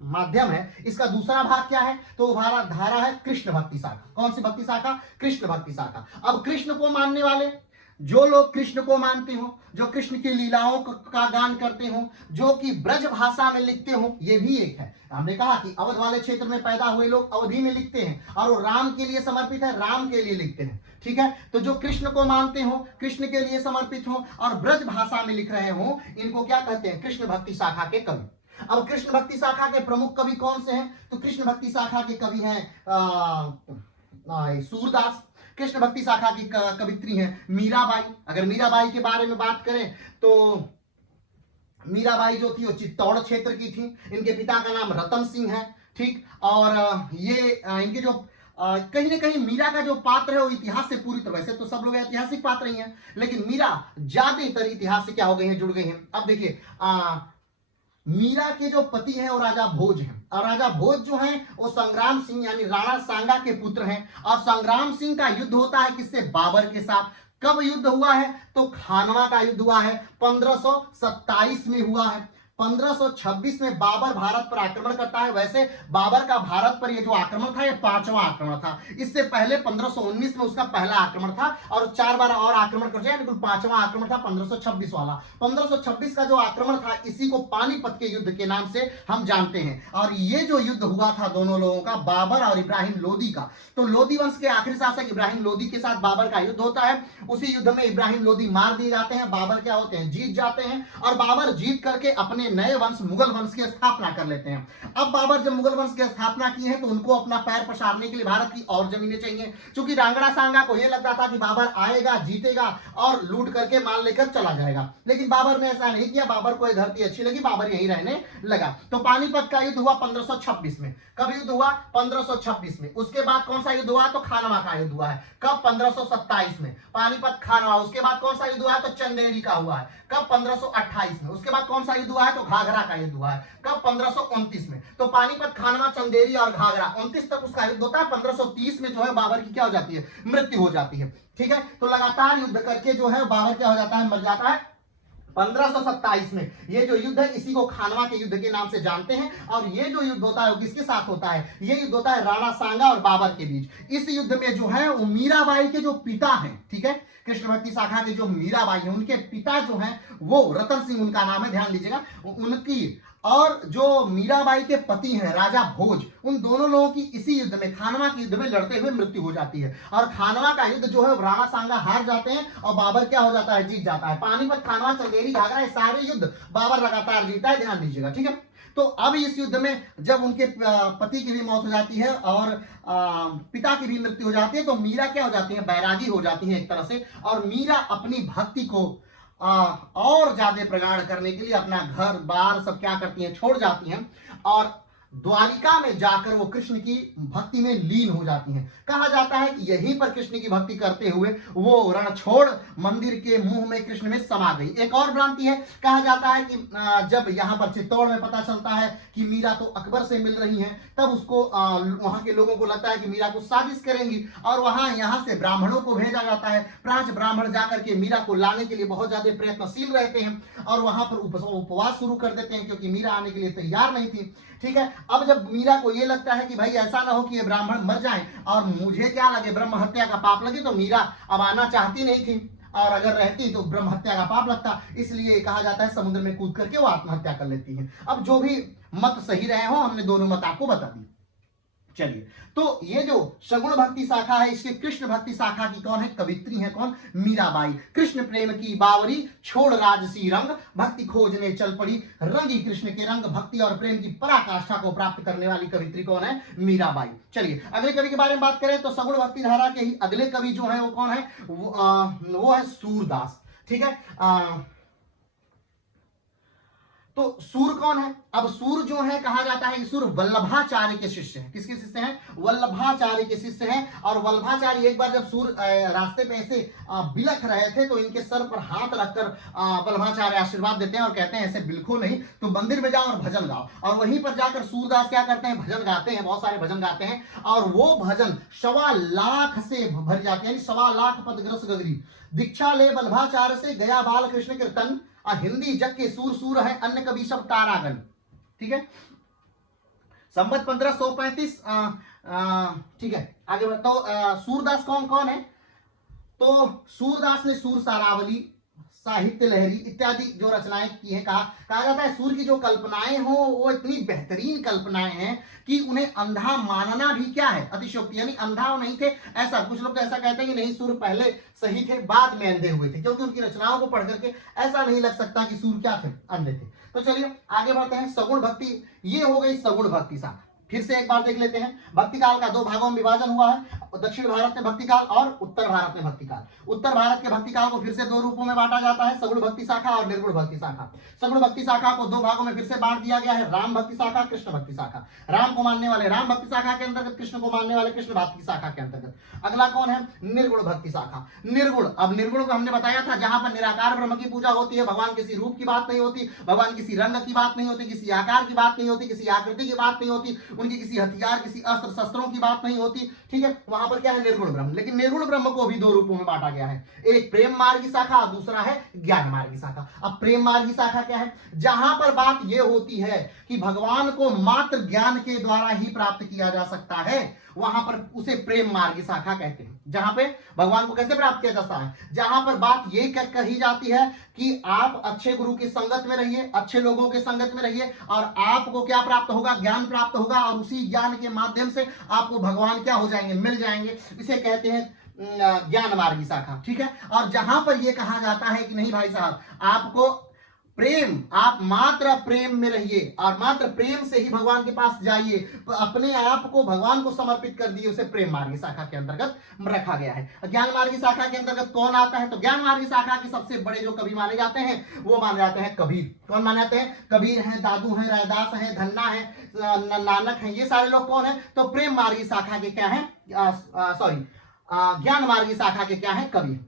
माध्यम है, इसका दूसरा भाग क्या है? तो धारा है कृष्ण भक्ति शाखा। कौन सी भक्ति शाखा? कृष्ण भक्ति शाखा। अब कृष्ण को मानने वाले, जो लोग कृष्ण को मानते हो, जो कृष्ण की लीलाओं का गान करते हो, जो कि ब्रज भाषा में लिखते हो, ये भी एक है। हमने कहा कि अवध वाले क्षेत्र में पैदा हुए लोग अवधी में लिखते हैं, और वो राम के लिए समर्पित है, राम के लिए लिखते हैं। ठीक है, तो जो कृष्ण को मानते हो, कृष्ण के लिए समर्पित हो और ब्रज भाषा में लिख रहे हो, इनको क्या कहते हैं? कृष्ण भक्ति शाखा के कवि। अब कृष्ण भक्ति शाखा के प्रमुख कवि कौन से हैं? तो कृष्ण भक्ति शाखा के कवि हैं सूरदास। कृष्ण भक्ति शाखा की कवित्री हैं मीराबाई। अगर मीराबाई के बारे में बात करें तो मीराबाई जो थी वो चित्तौड़ क्षेत्र की थी। इनके पिता का नाम रतन सिंह है। ठीक, और ये इनके जो कहीं ना कहीं मीरा का जो पात्र है वो इतिहास से पूरी तरह, वैसे तो सब लोग ऐतिहासिक पात्र ही हैं, लेकिन मीरा ज्यादातर इतिहास से क्या हो गई हैं? जुड़ गई हैं। अब देखिए मीरा के जो पति हैं वो राजा भोज हैं, और राजा भोज जो हैं वो संग्राम सिंह यानी राणा सांगा के पुत्र हैं। और संग्राम सिंह का युद्ध होता है किससे? बाबर के साथ। कब युद्ध हुआ है? तो खानवा का युद्ध हुआ है 1527 में हुआ है। 1526 में बाबर भारत पर आक्रमण करता है। वैसे बाबर का भारत पर ये जो आक्रमण था ये 5वां आक्रमण था। इससे पहले 1519 में उसका पहला आक्रमण था, और 4 बार और आक्रमण कर जाए, कुल 5वां आक्रमण था 1526 वाला। 1526 का जो आक्रमण था इसी को पानीपत के युद्ध के नाम से हम जानते हैं। और ये जो युद्ध हुआ था दोनों लोगों का, बाबर और इब्राहिम लोदी का, तो लोदी वंश के आखिरी शासक इब्राहिम लोदी के साथ बाबर का युद्ध होता है। उसी युद्ध में इब्राहिम लोदी मार दिए जाते हैं, बाबर क्या होते हैं? जीत जाते हैं, और बाबर जीत करके अपने नए वंश मुगल वंश की स्थापना कर लेते हैं। अब बाबर जब मुगल वंश की स्थापना की है तो उनको अपना पैर पसारने के लिए भारत की और जमीनें चाहिए, क्योंकि रांगड़ा सांगा को यह लगता था कि बाबर आएगा, जीतेगा और लूट करके माल लेकर चला जाएगा। लेकिन बाबर ने ऐसा नहीं किया। बाबर को यह धरती अच्छी लगी, बाबर यहीं रहने लगा। तो पानीपत का युद्ध हुआ 1526 में। कब युद्ध हुआ? 1526 में। उसके बाद कौन सा युद्ध हुआ? तो खानवा का युद्ध हुआ है। कब? 1527 में पानीपत खानवा। उसके बाद कौन सा युद्ध हुआ है? तो चंदेरी का हुआ है। कब? 1528 में। उसके बाद कौन सा युद्ध हुआ है? तो घाघरा का युद्ध हुआ है। कब? 1529 में। तो पानीपत, खानवा, चंदेरी और घाघरा 29 तक उसका युद्ध होता है। 1530 में जो है बाबर की क्या हो जाती है? मृत्यु हो जाती है। ठीक है, तो लगातार युद्ध करके जो है बाबर क्या हो जाता है? मर जाता है। 1527 में ये जो युद्ध है इसी को खानवा के युद्ध के नाम से जानते हैं। और ये जो युद्ध होता है वो किसके साथ होता है? ये युद्ध होता है राणा सांगा और बाबर के बीच। इस युद्ध में जो है वो मीराबाई के जो पिता हैं, ठीक है, कृष्ण भक्ति शाखा के जो मीराबाई हैं, उनके पिता जो हैं वो रतन सिंह उनका नाम है, ध्यान दीजिएगा। उनकी और जो मीराबाई के पति हैं राजा भोज, उन दोनों लोगों की इसी युद्ध में, खानवा के युद्ध में लड़ते हुए मृत्यु हो जाती है। और खानवा का युद्ध जो है राणा सांगा हार जाते हैं और बाबर क्या हो जाता है? जीत जाता है। पानीपत, खानवा, चंदेरी, घाघरा ये सारे युद्ध बाबर लगातार जीता है, ध्यान दीजिएगा। ठीक है, तो अब इस युद्ध में जब उनके पति की भी मौत हो जाती है और पिता की भी मृत्यु हो जाती है, तो मीरा क्या हो जाती है? बैरागी हो जाती है एक तरह से। और मीरा अपनी भक्ति को और ज्यादा प्रगाढ़ करने के लिए अपना घर बार सब क्या करती हैं? छोड़ जाती हैं, और द्वारिका में जाकर वो कृष्ण की भक्ति में लीन हो जाती हैं। कहा जाता है कि यहीं पर कृष्ण की भक्ति करते हुए वो रणछोड़ मंदिर के मुंह में कृष्ण में समा गई। एक और भ्रांति है, कहा जाता है कि जब यहाँ पर चित्तौड़ में पता चलता है कि मीरा तो अकबर से मिल रही हैं, तब उसको वहां के लोगों को लगता है कि मीरा को साजिश करेंगी, और वहां यहाँ से ब्राह्मणों को भेजा जाता है। पांच ब्राह्मण जाकर के मीरा को लाने के लिए बहुत ज्यादा प्रयत्नशील रहते हैं, और वहां पर उपवास शुरू कर देते हैं, क्योंकि मीरा आने के लिए तैयार नहीं थी। ठीक है, अब जब मीरा को ये लगता है कि भाई ऐसा ना हो कि ये ब्राह्मण मर जाएं और मुझे क्या लगे, ब्रह्म हत्या का पाप लगे, तो मीरा अब आना चाहती नहीं थी, और अगर रहती तो ब्रह्म हत्या का पाप लगता। इसलिए कहा जाता है समुद्र में कूद करके वो आत्महत्या कर लेती है। अब जो भी मत सही रहे हो, हमने दोनों मत आपको बता दी। चलिए, तो ये जो सगुण भक्ति शाखा है, इसके कृष्ण भक्ति शाखा की कौन है? कवित्री है कौन? मीराबाई। कृष्ण प्रेम की बावरी छोड़ राजसी रंग, भक्ति खोजने चल पड़ी रंगी कृष्ण के रंग। भक्ति और प्रेम की पराकाष्ठा को प्राप्त करने वाली कवित्री कौन है? मीराबाई। चलिए, अगले कवि के बारे में बात करें तो सगुण भक्ति धारा के ही अगले कवि जो है वो कौन है? वो है सूरदास। ठीक है, तो सूर कौन है? अब सूर जो है कहा जाता है कि सूर वल्लभाचार्य के शिष्य हैं। किसके शिष्य हैं? वल्लभाचार्य के शिष्य हैं। और वल्लभाचार्य एक बार जब सूर रास्ते पे ऐसे बिलख रहे थे तो इनके सर पर हाथ रखकर वल्लभाचार्य आशीर्वाद देते हैं और कहते हैं ऐसे बिलखो नहीं, तो मंदिर में जाओ और भजन गाओ। और वहीं पर जाकर सूरदास क्या करते हैं? भजन गाते हैं, बहुत सारे भजन गाते हैं। और वो भजन 1.25 लाख से भर जाते हैं, 1.25 लाख पदग्रस गगरी। दीक्षा ले वल्लभाचार्य से गया बाल कृष्ण कीर्तन, हिंदी जग के सूर सूर है, अन्य कवि सब तारागण। ठीक है, संवत 1535। ठीक है, आगे बढ़ो। तो सूरदास कौन कौन है? तो सूरदास ने सूर सारावली, साहित्य लहरी इत्यादि जो रचनाएं की हैं। कहा जाता है सूर की जो कल्पनाएं हो वो इतनी बेहतरीन कल्पनाएं हैं कि उन्हें अंधा मानना भी क्या है? अतिशयोक्ति। यानी अंधा वो नहीं थे ऐसा, कुछ लोग तो ऐसा कहते हैं कि नहीं सूर पहले सही थे बाद में अंधे हुए थे, क्योंकि उनकी रचनाओं को पढ़ करके ऐसा नहीं लग सकता कि सूर क्या थे? अंधे थे। तो चलिए आगे बढ़ते हैं। सगुण भक्ति, ये हो गई सगुण भक्ति शाखा। फिर से एक बार देख लेते हैं। भक्ति काल का 2 भागों में विभाजन हुआ है, दक्षिण भारत में भक्ति काल और उत्तर भारत में भक्ति काल। उत्तर भारत के भक्ति काल को फिर से 2 रूपों में बांटा जाता है, सगुण भक्ति शाखा और निर्गुण भक्ति शाखा। सगुण भक्ति शाखा को 2 भागों में फिर से बांट दिया गया है, राम भक्ति शाखा, कृष्ण भक्ति शाखा। राम को मानने वाले राम भक्ति शाखा के अंतर्गत, कृष्ण को मानने वाले कृष्ण भक्ति शाखा के अंतर्गत। अगला कौन है? निर्गुण भक्ति शाखा। निर्गुण, अब निर्गुण को हमने बताया था जहां पर निराकार ब्रह्म की पूजा होती है, भगवान किसी रूप की बात नहीं होती, भगवान किसी रंग की बात नहीं होती, किसी आकार की बात नहीं होती, किसी आकृति की बात नहीं होती, उनकी किसी हथियार किसी अस्त्र शस्त्रों की बात नहीं होती। ठीक है, वहां पर क्या है? निर्गुण ब्रह्म। लेकिन निर्गुण ब्रह्म को भी 2 रूपों में बांटा गया है, एक प्रेम मार्ग की शाखा, दूसरा है ज्ञान मार्ग की शाखा। अब प्रेम मार्ग की शाखा क्या है? जहां पर बात यह होती है कि भगवान को मात्र ज्ञान के द्वारा ही प्राप्त किया जा सकता है, वहां पर उसे प्रेम मार्ग की शाखा कहते हैं। जहां पे भगवान को कैसे प्राप्त किया जाता है? जहां पर बात ये कही जाती है कि आप अच्छे गुरु की संगत में रहिए, अच्छे लोगों के संगत में रहिए और आपको क्या प्राप्त होगा? ज्ञान प्राप्त होगा, और उसी ज्ञान के माध्यम से आपको भगवान क्या हो जाएंगे? मिल जाएंगे। इसे कहते हैं ज्ञान मार्ग की शाखा। ठीक है, और जहां पर यह कहा जाता है कि नहीं भाई साहब, आपको प्रेम, आप मात्र प्रेम में रहिए और मात्र प्रेम से ही भगवान के पास जाइए, अपने आप को भगवान को समर्पित कर दिए, उसे प्रेम मार्ग की शाखा के अंतर्गत रखा गया है। ज्ञान मार्ग की शाखा के अंतर्गत कौन आता है? तो ज्ञान मार्ग की शाखा के सबसे बड़े जो कवि माने जाते हैं वो माने जाते हैं कबीर। कौन माने जाते हैं? कबीर हैं, दादू हैं, रैदास हैं, धन्ना है, नानक हैं। ये सारे लोग कौन है? तो प्रेम मार्ग की शाखा के क्या है? ज्ञान मार्ग की शाखा के क्या है? कबीर।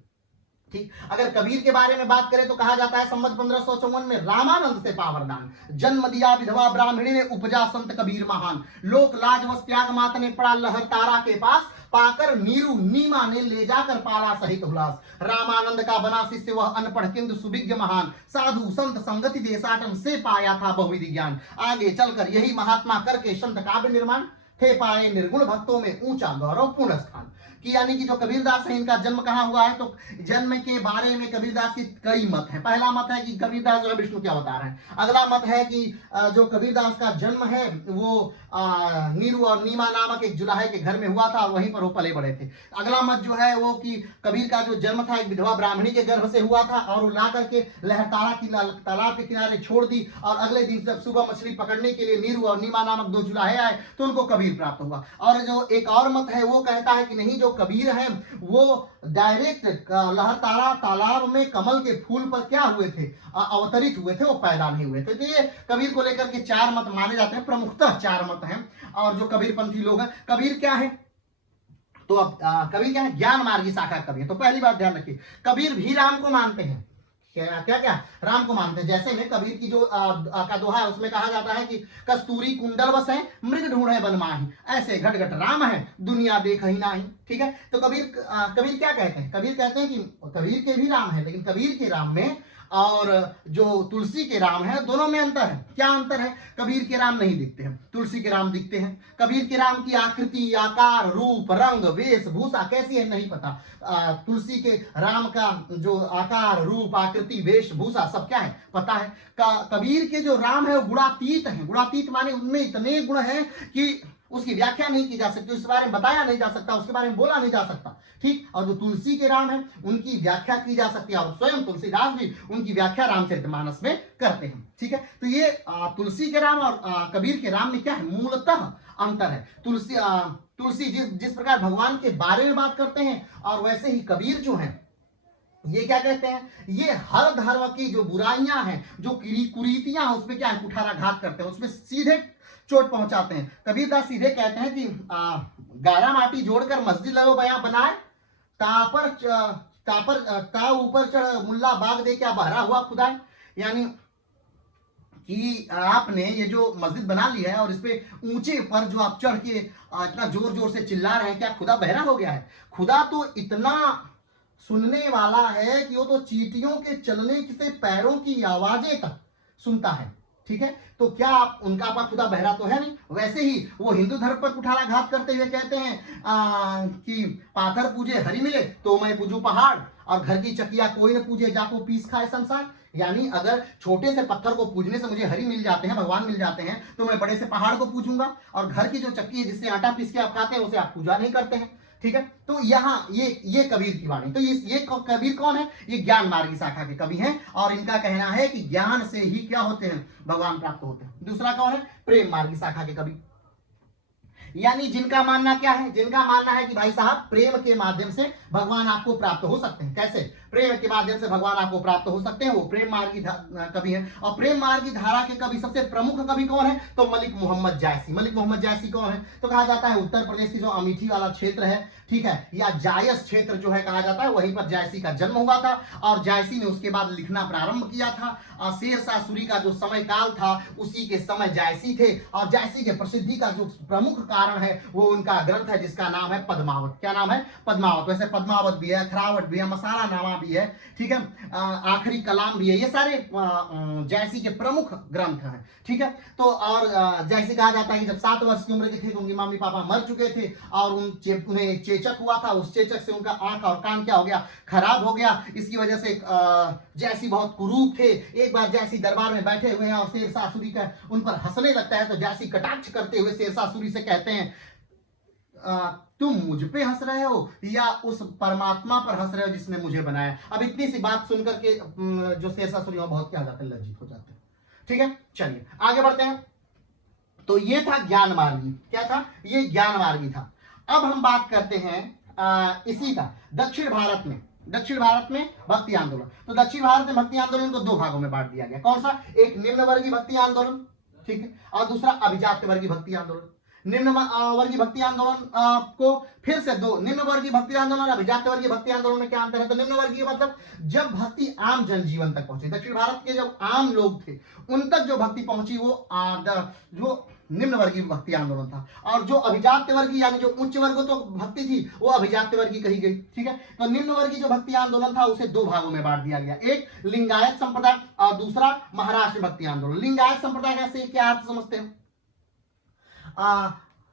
ठीक, अगर कबीर के बारे में बात करें तो कहा जाता है संवत 1554 में रामानंद से पावरदान, जन्म दिया विधवा ब्राह्मणी ने, उपजा संत कबीर महान, लोक लाज वस त्याग मात ने, पड़ा लहर तारा के पास, पाकर नीरू नीमा ने ले जाकर पाला सहित उल्लास। रामानंद का बना शिष्य वह अनपढ़ किंतु सुविज्ञ महान, साधु संत संगति देसाटन से पाया था बहुविधि ज्ञान। आगे चलकर यही महात्मा करके संत काव्य निर्माण, थे पाए निर्गुण भक्तों में ऊंचा गौरव पूर्ण स्थान। कि यानी कि जो कबीरदास है इनका जन्म कहाँ हुआ है? तो जन्म के बारे में कबीरदास की कई मत हैं। पहला मत है कि कबीरदास जो है विष्णु के अवतार हैं। अगला मत है कि जो कबीरदास का जन्म है वो नीरू और नीमा नामक एक जुलाहे के घर में हुआ था, वहीं पर वो पले बड़े थे। अगला मत जो है वो कि कबीर का जो जन्म था एक विधवा ब्राह्मणी के गर्भ से हुआ था और वो ला करके लहरतारा की तालाब के किनारे छोड़ दी, और अगले दिन जब सुबह मछली पकड़ने के लिए नीरू और नीमा नामक 2 जुलाहे आए तो उनको कबीर प्राप्त हुआ। और जो एक और मत है वो कहता है कि नहीं, जो कबीर हैं वो डायरेक्ट लहरतारा तालाब में कमल के फूल पर क्या हुए थे? अवतरित हुए थे, वो पैदा नहीं हुए थे। तो ये कबीर को लेकर के 4 मत माने जाते हैं, प्रमुखतः 4 मत हैं। और जो कबीरपंथी लोग हैं, कबीर क्या है? तो अब कबीर क्या है? ज्ञान मार्ग की शाखा कबीर। तो पहली बात ध्यान रखिए, कबीर भी राम को मानते हैं। क्या क्या क्या? राम को मानते हैं। जैसे में कबीर की जो का दोहा है उसमें कहा जाता है कि कस्तूरी कुंडल बस है, मृग ढूंढे बन माही, ऐसे घट घट राम है, दुनिया देख ही नाही। ठीक है, तो कबीर क्या कहते हैं? कबीर कहते हैं कि कबीर के भी राम है, लेकिन कबीर के राम में और जो तुलसी के राम है दोनों में अंतर है। क्या अंतर है? कबीर के राम नहीं दिखते हैं, तुलसी के राम दिखते हैं। कबीर के राम की आकृति, आकार, रूप, रंग, वेशभूषा कैसी है नहीं पता। तुलसी के राम का जो आकार, रूप, आकृति, वेशभूषा सब क्या है पता है। कबीर के जो राम है वो गुणातीत है। गुणातीत माने उनमें इतने गुण हैं कि उसकी व्याख्या नहीं की जा सकती, उसके बारे में बताया नहीं जा सकता, उसके बारे में बोला नहीं जा सकता, ठीक। और जो तुलसी के राम है उनकी व्याख्या की जा सकती है, और स्वयं तुलसीदास भी उनकी व्याख्या रामचरितमानस में करते हैं, ठीक है। तो ये तुलसी के राम और कबीर के राम में क्या है, मूलतः अंतर है। तुलसी जिस प्रकार भगवान के बारे में बात करते हैं, और वैसे ही कबीर जो है ये क्या कहते हैं, ये हर धर्म की जो बुराइयां हैं, जो कुरीतियां हैं, उसमें क्या है, कुठाराघात करते हैं, उसमें सीधे चोट पहुंचाते हैं। कबीरदास सीधे कहते हैं कि गारा माटी जोड़कर मस्जिद लगो बया बनाए, ता ऊपर चढ़ मुल्ला बाग दे क्या बहरा हुआ खुदाए। यानी कि आपने ये जो मस्जिद बना ली है और इस पे ऊंचे पर जो आप चढ़ के इतना जोर जोर से चिल्ला रहे हैं, क्या खुदा बहरा हो गया है? खुदा तो इतना सुनने वाला है कि वो तो चींटियों के चलने से पैरों की आवाजें तक सुनता है, ठीक है। तो क्या आप उनका आपका खुदा बहरा तो है नहीं। वैसे ही वो हिंदू धर्म पर कुठाराघात करते हुए कहते हैं कि पाथर पूजे हरि मिले तो मैं पूजू पहाड़, और घर की चकिया कोई न पूजे जाको पीस खाए संसार। यानी अगर छोटे से पत्थर को पूजने से मुझे हरि मिल जाते हैं, भगवान मिल जाते हैं, तो मैं बड़े से पहाड़ को पूजूंगा, और घर की जो चक्की है जिससे आटा पीस के आप खाते हैं उसे आप पूजा नहीं करते हैं, ठीक है। तो यहाँ ये कबीर की वाणी। तो ये कबीर कौन है, ये ज्ञान मार्गी शाखा के कवि हैं, और इनका कहना है कि ज्ञान से ही क्या होते हैं, भगवान प्राप्त होते हैं। दूसरा कौन है, प्रेम मार्गी शाखा के कवि, यानी जिनका मानना क्या है, जिनका मानना है कि भाई साहब प्रेम के माध्यम से भगवान आपको प्राप्त हो सकते हैं। कैसे प्रेम के माध्यम से भगवान आपको प्राप्त हो सकते हैं, वो प्रेम मार्गी कवि है। और प्रेम मार्गी धारा के कवि सबसे प्रमुख कवि कौन है, तो मलिक मोहम्मद जायसी। मलिक मोहम्मद जायसी कौन है, तो कहा जाता है उत्तर प्रदेश की जो अमेठी वाला क्षेत्र है, ठीक है, या जायस क्षेत्र जो है कहा जाता है, वहीं पर जायसी का जन्म हुआ था। और जायसी ने उसके बाद लिखना प्रारंभ किया था। शेरशाह सूरी का जो समय काल था उसी के समय जायसी थे, और जायसी के प्रसिद्धि का जो प्रमुख कारण है वो उनका ग्रंथ है जिसका नाम है पद्मावत। क्या नाम है, पद्मावत। वैसे पद्मावत भी है, खरावट भी है, मसाला नामा भी है, ठीक है, आखिरी कलाम भी है। ये सारे जायसी के प्रमुख ग्रंथ हैं, ठीक है। तो और जैसे कहा जाता है कि जब 7 वर्ष की उम्र के थे तो उनके मम्मी पापा मर चुके थे, और उन्हें एक चेचक हुआ था, उस चेचक से उनका आंख और कान क्या हो गया, खराब हो गया। इसकी वजह से जैसी बहुत कुरूप थे। एक बार जैसी दरबार में बैठे हुए हैं और शेरशाह सूरी का उन पर हंसने लगता है, तो जैसी कटाक्ष करते हुए शेरशाह सूरी से कहते हैं तुम मुझ पे हंस रहे हो या उस परमात्मा पर हंस रहे हो जिसने मुझे बनाया। अब इतनी सी बात सुनकर के जो शेरशाह सूरी बहुत क्या हो जाते हैं, लज्जित हो जाते हैं, ठीक है। चलिए आगे बढ़ते हैं। तो ये था ज्ञान मार्गी, क्या था, ये ज्ञान मार्गी था। अब हम बात करते हैं इसी का दक्षिण भारत में भक्ति आंदोलन। तो दक्षिण भारत में भक्ति आंदोलन को 2 भागों में बांट दिया गया। कौन सा, एक निम्न वर्गीय भक्ति आंदोलन, ठीक है, और दूसरा अभिजात्य वर्गीय भक्ति आंदोलन। निम्न वर्गीय भक्ति आंदोलन को फिर से 2, निम्न वर्गीय भक्ति आंदोलन और अभिजात्य वर्गीय भक्ति आंदोलन में क्या अंतर है। तो निम्न वर्गीय मतलब जब भक्ति आम जनजीवन तक पहुंची, दक्षिण भारत के जब आम लोग थे उन तक जो भक्ति पहुंची वो जो निम्न वर्गीय भक्ति आंदोलन था। और जो अभिजात्य वर्गीय यानी जो उच्च वर्ग तो भक्ति थी वो अभिजात्य वर्गीय कही गई, ठीक है। तो निम्न वर्गीय जो भक्ति आंदोलन था उसे 2 भागों में बांट दिया गया, एक लिंगायत संप्रदाय और दूसरा महाराष्ट्र भक्ति आंदोलन। लिंगायत संप्रदाय कैसे, क्या अर्थ समझते हैं।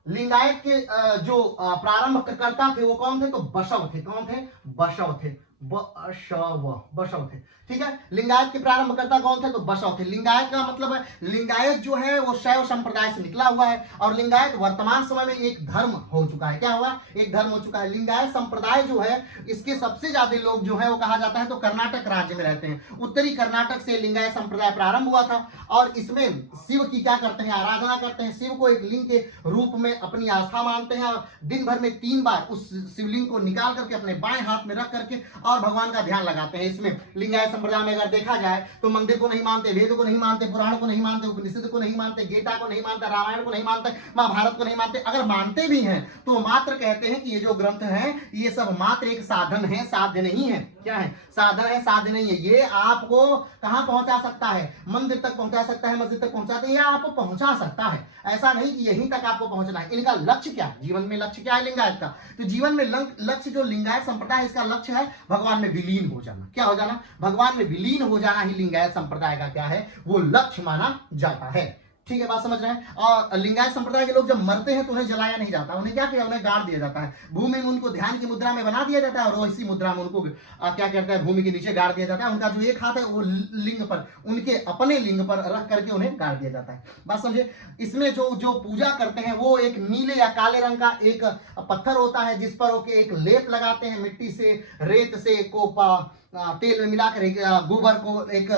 लिंगायत के जो प्रारंभकर्ता थे वो कौन थे, तो बसव थे। कौन थे, बसव थे, बसव थे, ठीक है। लिंगायत के प्रारंभकर्ता कौन थे, तो बसव थे। लिंगायत का मतलब है, लिंगायत जो है वो शैव संप्रदाय से निकला हुआ है, और लिंगायत वर्तमान समय में एक धर्म हो चुका है। क्या हुआ, एक धर्म हो चुका है। लिंगायत संप्रदाय जो है इसके सबसे ज्यादा लोग जो है वो कहा जाता है तो कर्नाटक राज्य में रहते हैं। उत्तरी कर्नाटक से लिंगायत संप्रदाय प्रारंभ हुआ था, और इसमें शिव की क्या करते हैं, आराधना करते हैं। शिव को एक लिंग के रूप में अपनी आस्था मानते हैं, और दिन भर में 3 बार उस शिवलिंग को निकाल करके अपने बाएं हाथ में रख करके और भगवान का ध्यान लगाते हैं। इसमें लिंगायत संप्रदाय में अगर देखा जाए तो मंदिर को नहीं मानते, वेद को नहीं मानते, पुराण को नहीं मानते, उपनिषद को नहीं मानते, गीता को नहीं मानते, रामायण को नहीं मानते, महाभारत को नहीं मानते। अगर मानते भी हैं तो मात्र कहते हैं कि ये जो ग्रंथ है ये सब मात्र एक साधन है, साध्य नहीं है। क्या है, साधन है, साध्य नहीं है। ये आपको कहां पहुंचा सकता है, मंदिर तक पहुंचा सकता है, मस्जिद तक पहुंचाते हैं, या आपको पहुंचा सकता है, ऐसा नहीं कि यहीं तक आपको पहुंचना है। इनका लक्ष्य क्या है, जीवन में लक्ष्य क्या है लिंगायत का, तो जीवन में लक्ष्य जो लिंगायत संप्रदाय इसका लक्ष्य है भगवान में विलीन हो जाना। क्या हो जाना, भगवान में विलीन हो जाना ही लिंगायत संप्रदाय का क्या है, वो लक्ष्य माना जाता है। ठीक है, बात समझ रहे हैं। और लिंगायत संप्रदाय के लोग जब मरते हैं तो उन्हें जलाया नहीं जाता, उन्हें क्या किया, उन्हें गाड़ दिया जाता है, भूमि में उनको ध्यान की मुद्रा में बना दिया जाता है, और इसी मुद्रा में उनको क्या कहते हैं, भूमि के नीचे गाड़ दिया जाता है। उनका जो एक हाथ है वो लिंग पर, उनके अपने लिंग पर रख करके उन्हें गाड़ दिया जाता है। बात समझे। इसमें जो जो पूजा करते हैं वो एक नीले या काले रंग का एक पत्थर होता है, जिस पर वो एक लेप लगाते हैं, मिट्टी से, रेत से को तेल में मिलाकर, गोबर को एक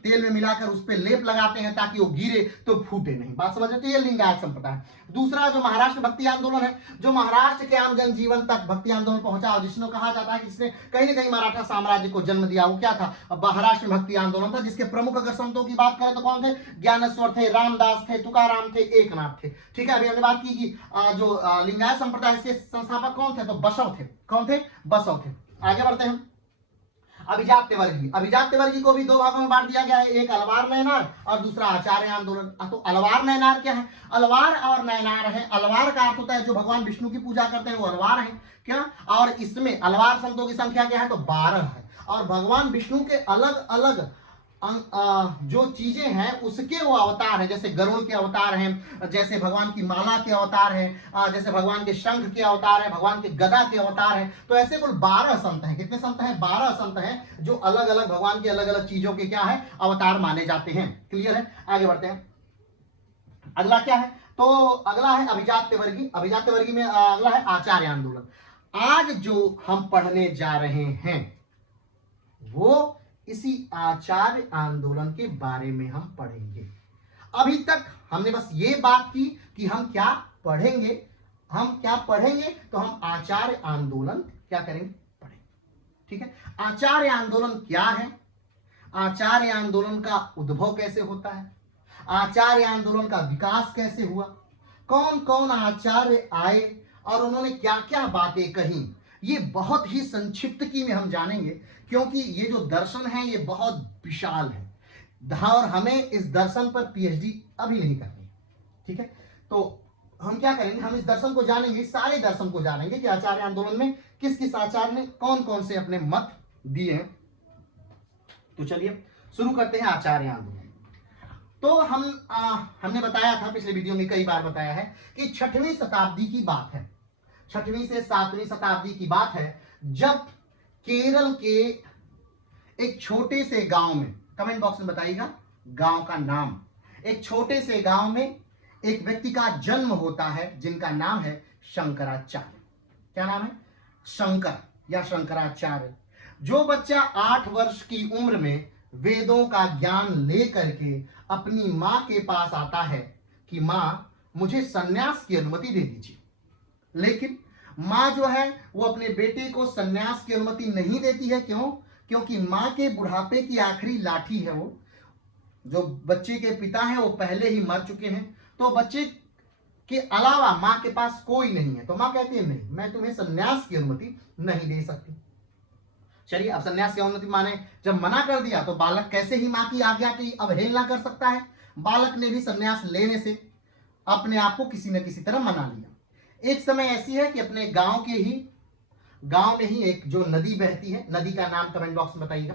तेल में मिलाकर उस पर लेप लगाते हैं ताकि वो गिरे तो फूटे नहीं। बात समझ रहे। तो ये लिंगायत संप्रदाय। दूसरा जो महाराष्ट्र भक्ति आंदोलन है, जो महाराष्ट्र के आम जनजीवन तक भक्ति आंदोलन पहुंचा, और जिसने कहा जाता है कि इसने कहीं ना कहीं मराठा साम्राज्य को जन्म दिया, वो क्या था, महाराष्ट्र भक्ति आंदोलन था, जिसके प्रमुख अगर संतों की बात करें तो कौन थे, ज्ञानेश्वर थे, रामदास थे, तुकाराम थे, एकनाथ थे। ठीक है, अभी हमने बात की कि जो लिंगायत संप्रदाय के संस्थापक कौन थे, तो बसव थे। कौन थे, बसव थे। आगे बढ़ते हैं। अभिजात्यवर्गीय, अभिजात्यवर्गीय को भी दो भागों में बांट दिया गया है, एक अलवार नयनार और दूसरा आचार्य आंदोलन। तो अलवार नयनार क्या है, अलवार और नयनार है। अलवार का अर्थ होता है जो भगवान विष्णु की पूजा करते हैं वो अलवार है क्या, और इसमें अलवार संतों की संख्या क्या है, तो 12 है। और भगवान विष्णु के अलग अलग जो चीजें हैं उसके वो अवतार हैं, जैसे गरुड़ के अवतार हैं, जैसे भगवान की माला के अवतार हैं, जैसे भगवान के शंख के अवतार हैं, भगवान के गदा के अवतार हैं। तो ऐसे कुल 12 संत हैं। कितने संत हैं, 12 संत हैं, जो अलग अलग भगवान के अलग अलग चीजों के क्या है, अवतार माने जाते हैं। क्लियर है, आगे बढ़ते हैं। अगला क्या है, तो अगला है अभिजात्य वर्गीय। अभिजात्य वर्गीय में अगला है आचार्य आंदोलन। आज जो हम पढ़ने जा रहे हैं वो इसी आचार्य आंदोलन के बारे में हम पढ़ेंगे। अभी तक हमने बस ये बात की कि हम क्या पढ़ेंगे, हम क्या पढ़ेंगे, तो हम आचार्य आंदोलन क्या करेंगे, पढ़ेंगे। ठीक है, आचार्य आंदोलन क्या है, आचार्य आंदोलन का उद्भव कैसे होता है, आचार्य आंदोलन का विकास कैसे हुआ, कौन कौन आचार्य आए और उन्होंने क्या क्या बातें कही, ये बहुत ही संक्षिप्त में हम जानेंगे, क्योंकि ये जो दर्शन है ये बहुत विशाल है और हमें इस दर्शन पर पीएचडी अभी नहीं करनी। ठीक है, तो हम क्या करेंगे, हम इस दर्शन को जानेंगे, सारे दर्शन को जानेंगे कि आचार्य आंदोलन में किस किस आचार्य ने कौन कौन से अपने मत दिए हैं। तो चलिए शुरू करते हैं आचार्य आंदोलन। तो हमने बताया था, पिछले वीडियो में कई बार बताया है कि 6वीं शताब्दी की बात है, 6वीं से 7वीं शताब्दी की बात है, जब केरल के एक छोटे से गांव में, कमेंट बॉक्स में बताइएगा गांव का नाम, एक छोटे से गांव में एक व्यक्ति का जन्म होता है जिनका नाम है शंकराचार्य। क्या नाम है, शंकर या शंकराचार्य। जो बच्चा 8 वर्ष की उम्र में वेदों का ज्ञान लेकर के अपनी मां के पास आता है कि मां मुझे सन्यास की अनुमति दे दीजिए, लेकिन मां जो है वो अपने बेटे को सन्यास की अनुमति नहीं देती है। क्यों, क्योंकि मां के बुढ़ापे की आखिरी लाठी है वो, जो बच्चे के पिता हैं वो पहले ही मर चुके हैं, तो बच्चे के अलावा मां के पास कोई नहीं है। तो मां कहती है नहीं, मैं तुम्हें सन्यास की अनुमति नहीं दे सकती। चलिए, अब सन्यास की अनुमति मां ने जब मना कर दिया तो बालक कैसे ही मां की आज्ञा की अवहेलना कर सकता है। बालक ने भी सन्यास लेने से अपने आप को किसी न किसी तरह मना लिया। एक समय ऐसी है कि अपने गांव में ही एक जो नदी बहती है, नदी का नाम कमेंट बॉक्स में बताइएगा।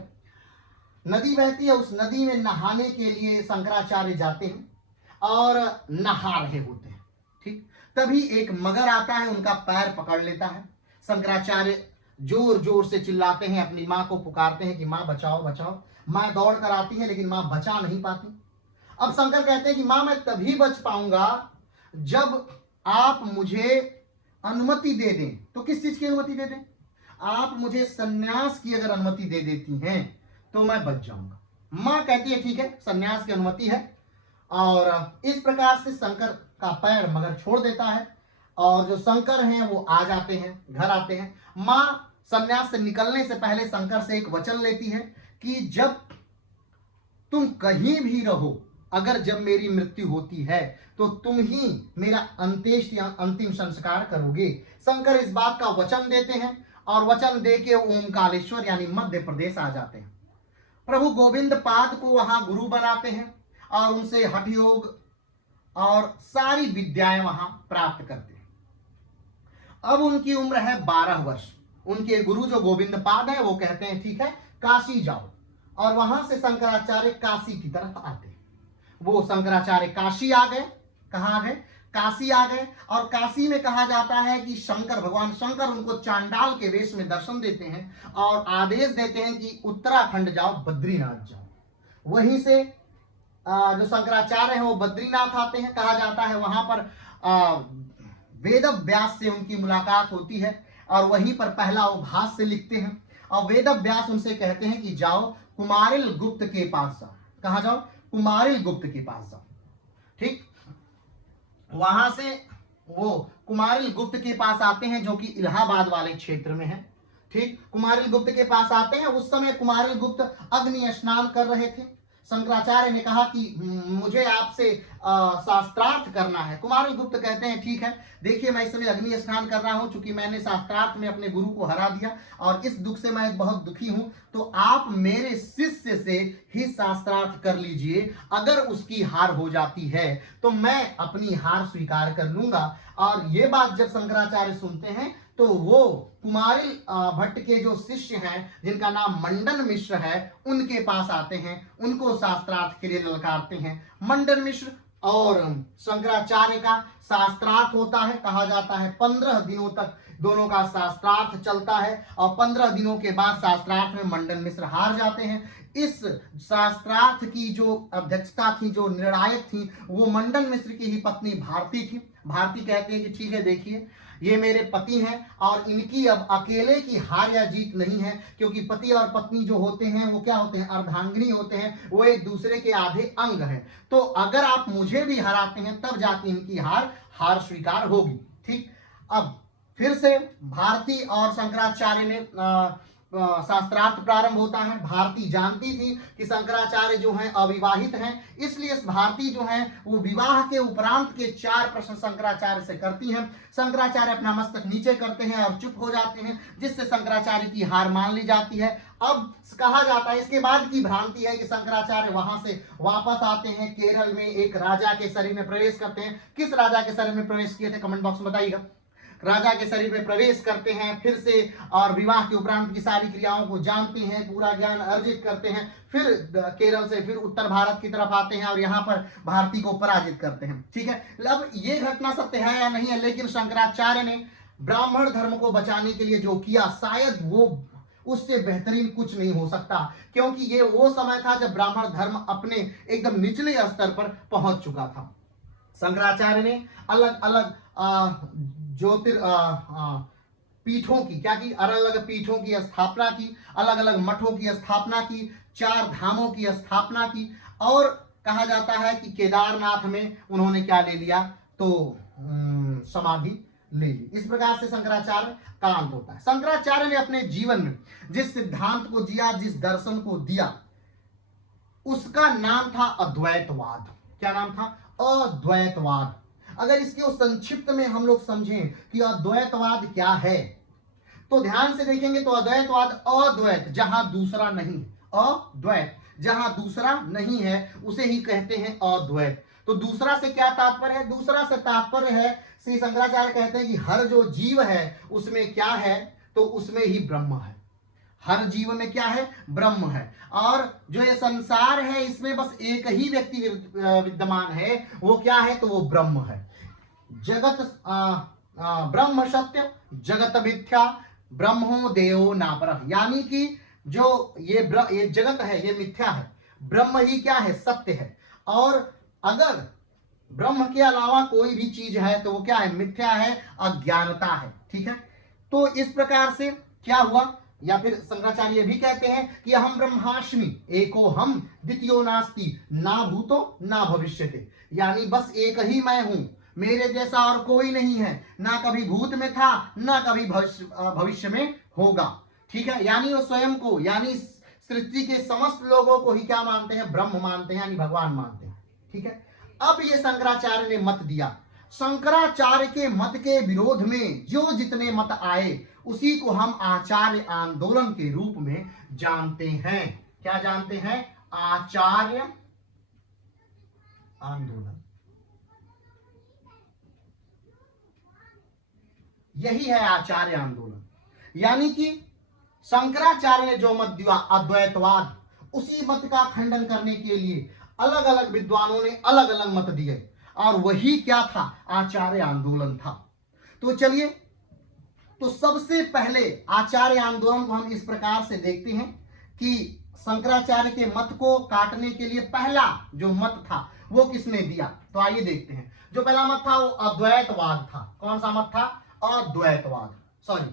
नदी बहती है, उस नदी में नहाने के लिए शंकराचार्य जाते हैं और नहा रहे होते हैं। ठीक, तभी एक मगर आता है, उनका पैर पकड़ लेता है। शंकराचार्य जोर जोर से चिल्लाते हैं, अपनी मां को पुकारते हैं कि मां बचाओ बचाओ। मां दौड़ कर आती है लेकिन मां बचा नहीं पाती। अब शंकर कहते हैं कि मां मैं तभी बच पाऊंगा जब आप मुझे अनुमति दे दें। तो किस चीज की अनुमति दे दें, आप मुझे सन्यास की अगर अनुमति दे देती हैं तो मैं बच जाऊंगा। मां कहती है ठीक है, सन्यास की अनुमति है, और इस प्रकार से शंकर का पैर मगर छोड़ देता है, और जो शंकर हैं वो आ जाते हैं, घर आते हैं। मां सन्यास से निकलने से पहले शंकर से एक वचन लेती है कि जब तुम कहीं भी रहो, अगर जब मेरी मृत्यु होती है तो तुम ही मेरा अंत्येष्टि या अंतिम संस्कार करोगे। शंकर इस बात का वचन देते हैं और वचन देके ओमकारेश्वर यानी मध्य प्रदेश आ जाते हैं। प्रभु गोविंद पाद को वहां गुरु बनाते हैं और उनसे हठ योग और सारी विद्याएं वहां प्राप्त करते हैं। अब उनकी उम्र है 12 वर्ष। उनके गुरु जो गोविंद पाद है वो कहते हैं ठीक है काशी जाओ, और वहां से शंकराचार्य काशी की तरफ आते हैं। वो शंकराचार्य काशी आ गए। कहाँ आ गए? काशी आ गए। और काशी में कहा जाता है कि शंकर, भगवान शंकर उनको चांडाल के वेश में दर्शन देते हैं और आदेश देते हैं कि उत्तराखंड जाओ, बद्रीनाथ जाओ। वहीं से जो शंकराचार्य हैं वो बद्रीनाथ आते हैं। कहा जाता है वहां पर वेद व्यास से उनकी मुलाकात होती है और वहीं पर पहला वो भाष्य लिखते हैं और वेद व्यास उनसे कहते हैं कि जाओ कुमारिल गुप्त के पास जाओ। कहाँ जाओ? कुमारिल गुप्त के पास जाओ। ठीक, वहां से वो कुमारिल गुप्त के पास आते हैं जो कि इलाहाबाद वाले क्षेत्र में है। ठीक, कुमारिल गुप्त के पास आते हैं। उस समय कुमारिल गुप्त अग्नि स्नान कर रहे थे। शंकराचार्य ने कहा कि मुझे आपसे शास्त्रार्थ करना है। कुमारिल गुप्त कहते हैं ठीक है, देखिए मैं इस समय अग्नि स्नान कर रहा हूं, चूंकि मैंने शास्त्रार्थ में अपने गुरु को हरा दिया और इस दुख से मैं बहुत दुखी हूं, तो आप मेरे शिष्य से ही शास्त्रार्थ कर लीजिए। अगर उसकी हार हो जाती है तो मैं अपनी हार स्वीकार कर लूंगा। और ये बात जब शंकराचार्य सुनते हैं तो वो कुमारिल भट्ट के जो शिष्य हैं जिनका नाम मंडन मिश्र है उनके पास आते हैं, उनको शास्त्रार्थ के लिए ललकारते हैं। मंडन मिश्र और शंकराचार्य का शास्त्रार्थ होता है। कहा जाता है 15 दिनों तक दोनों का शास्त्रार्थ चलता है और 15 दिनों के बाद शास्त्रार्थ में मंडन मिश्र हार जाते हैं। इस शास्त्रार्थ की जो अध्यक्षता थी, जो निर्णायक थी, वो मंडन मिश्र की ही पत्नी भारती थी। भारती कहती है कि ठीक है, देखिए ये मेरे पति हैं और इनकी अब अकेले की हार या जीत नहीं है, क्योंकि पति और पत्नी जो होते हैं वो क्या होते हैं? अर्धांगिनी होते हैं, वो एक दूसरे के आधे अंग हैं। तो अगर आप मुझे भी हराते हैं तब जाके इनकी हार स्वीकार होगी। ठीक, अब फिर से भारती और शंकराचार्य ने शास्त्रार्थ प्रारंभ होता है। भारती जानती थी कि शंकराचार्य जो हैं अविवाहित हैं, इसलिए भारती जो हैं वो विवाह के उपरांत के 4 प्रश्न शंकराचार्य से करती हैं। शंकराचार्य अपना मस्तक नीचे करते हैं और चुप हो जाते हैं, जिससे शंकराचार्य की हार मान ली जाती है। अब कहा जाता है, इसके बाद की भ्रांति है कि शंकराचार्य वहां से वापस आते हैं, केरल में एक राजा के शरीर में प्रवेश करते हैं। किस राजा के शरीर में प्रवेश किए थे? कमेंट बॉक्स में बताइएगा। राजा के शरीर में प्रवेश करते हैं फिर से, और विवाह के उपरांत की सारी क्रियाओं को जानते हैं, पूरा ज्ञान अर्जित करते हैं। फिर केरल से फिर उत्तर भारत की तरफ आते हैं और यहाँ पर भारती को पराजित करते हैं। ठीक है, अब ये घटना सत्य है या नहीं है, लेकिन शंकराचार्य ने ब्राह्मण धर्म को बचाने के लिए जो किया, शायद वो उससे बेहतरीन कुछ नहीं हो सकता, क्योंकि ये वो समय था जब ब्राह्मण धर्म अपने एकदम निचले स्तर पर पहुंच चुका था। शंकराचार्य ने अलग अलग पीठों की क्या की? अलग अलग पीठों की स्थापना की, अलग अलग मठों की स्थापना की, 4 धामों की स्थापना की, और कहा जाता है कि केदारनाथ में उन्होंने क्या ले लिया? तो समाधि ले ली। इस प्रकार से शंकराचार्य का अंत होता है। शंकराचार्य ने अपने जीवन में जिस सिद्धांत को जिया, जिस दर्शन को दिया, उसका नाम था अद्वैतवाद। क्या नाम था? अद्वैतवाद। अगर इसके संक्षिप्त में हम लोग समझें कि अद्वैतवाद क्या है, तो ध्यान से देखेंगे तो अद्वैतवाद अद्वैत जहां दूसरा नहीं, अद्वैत जहां दूसरा नहीं है उसे ही कहते हैं अद्वैत। तो दूसरा से क्या तात्पर्य है? दूसरा से तात्पर्य है, श्री शंकराचार्य कहते हैं कि हर जो जीव है उसमें क्या है? तो उसमें ही ब्रह्म है। हर जीव में क्या है? ब्रह्म है। और जो ये संसार है इसमें बस एक ही व्यक्ति विद्यमान है, वो क्या है? तो वो ब्रह्म है। जगत ब्रह्म सत्य, जगत मिथ्या, ब्रह्मो देवो नापरः। यानी कि जो ये जगत है ये मिथ्या है, ब्रह्म ही क्या है? सत्य है। और अगर ब्रह्म के अलावा कोई भी चीज है तो वो क्या है? मिथ्या है, अज्ञानता है। ठीक है, तो इस प्रकार से क्या हुआ? या फिर शंकराचार्य भी कहते हैं कि अहम ब्रह्मास्मि एको हम द्वितीयो नास्ति ना भूतो ना भविष्यते। यानी बस एक ही मैं हूं, मेरे जैसा और कोई नहीं है, ना कभी भूत में था ना कभी भविष्य में होगा। ठीक है, यानी वो स्वयं को, यानी सृष्टि के समस्त लोगों को ही क्या मानते हैं? ब्रह्म मानते हैं, यानी भगवान मानते हैं। ठीक है, अब ये शंकराचार्य ने मत दिया। शंकराचार्य के मत के विरोध में जो जितने मत आए उसी को हम आचार्य आंदोलन के रूप में जानते हैं। क्या जानते हैं? आचार्य आंदोलन। यही है आचार्य आंदोलन। यानी कि शंकराचार्य ने जो मत दिया अद्वैतवाद, उसी मत का खंडन करने के लिए अलग अलग विद्वानों ने अलग अलग मत दिए, और वही क्या था, आचार्य आंदोलन था। तो चलिए, तो सबसे पहले आचार्य आंदोलन को हम इस प्रकार से देखते हैं कि शंकराचार्य के मत को काटने के लिए पहला जो मत था वो किसने दिया। तो आइए देखते हैं। जो पहला मत था वो अद्वैतवाद था। कौन सा मत था? अद्वैतवाद। सॉरी,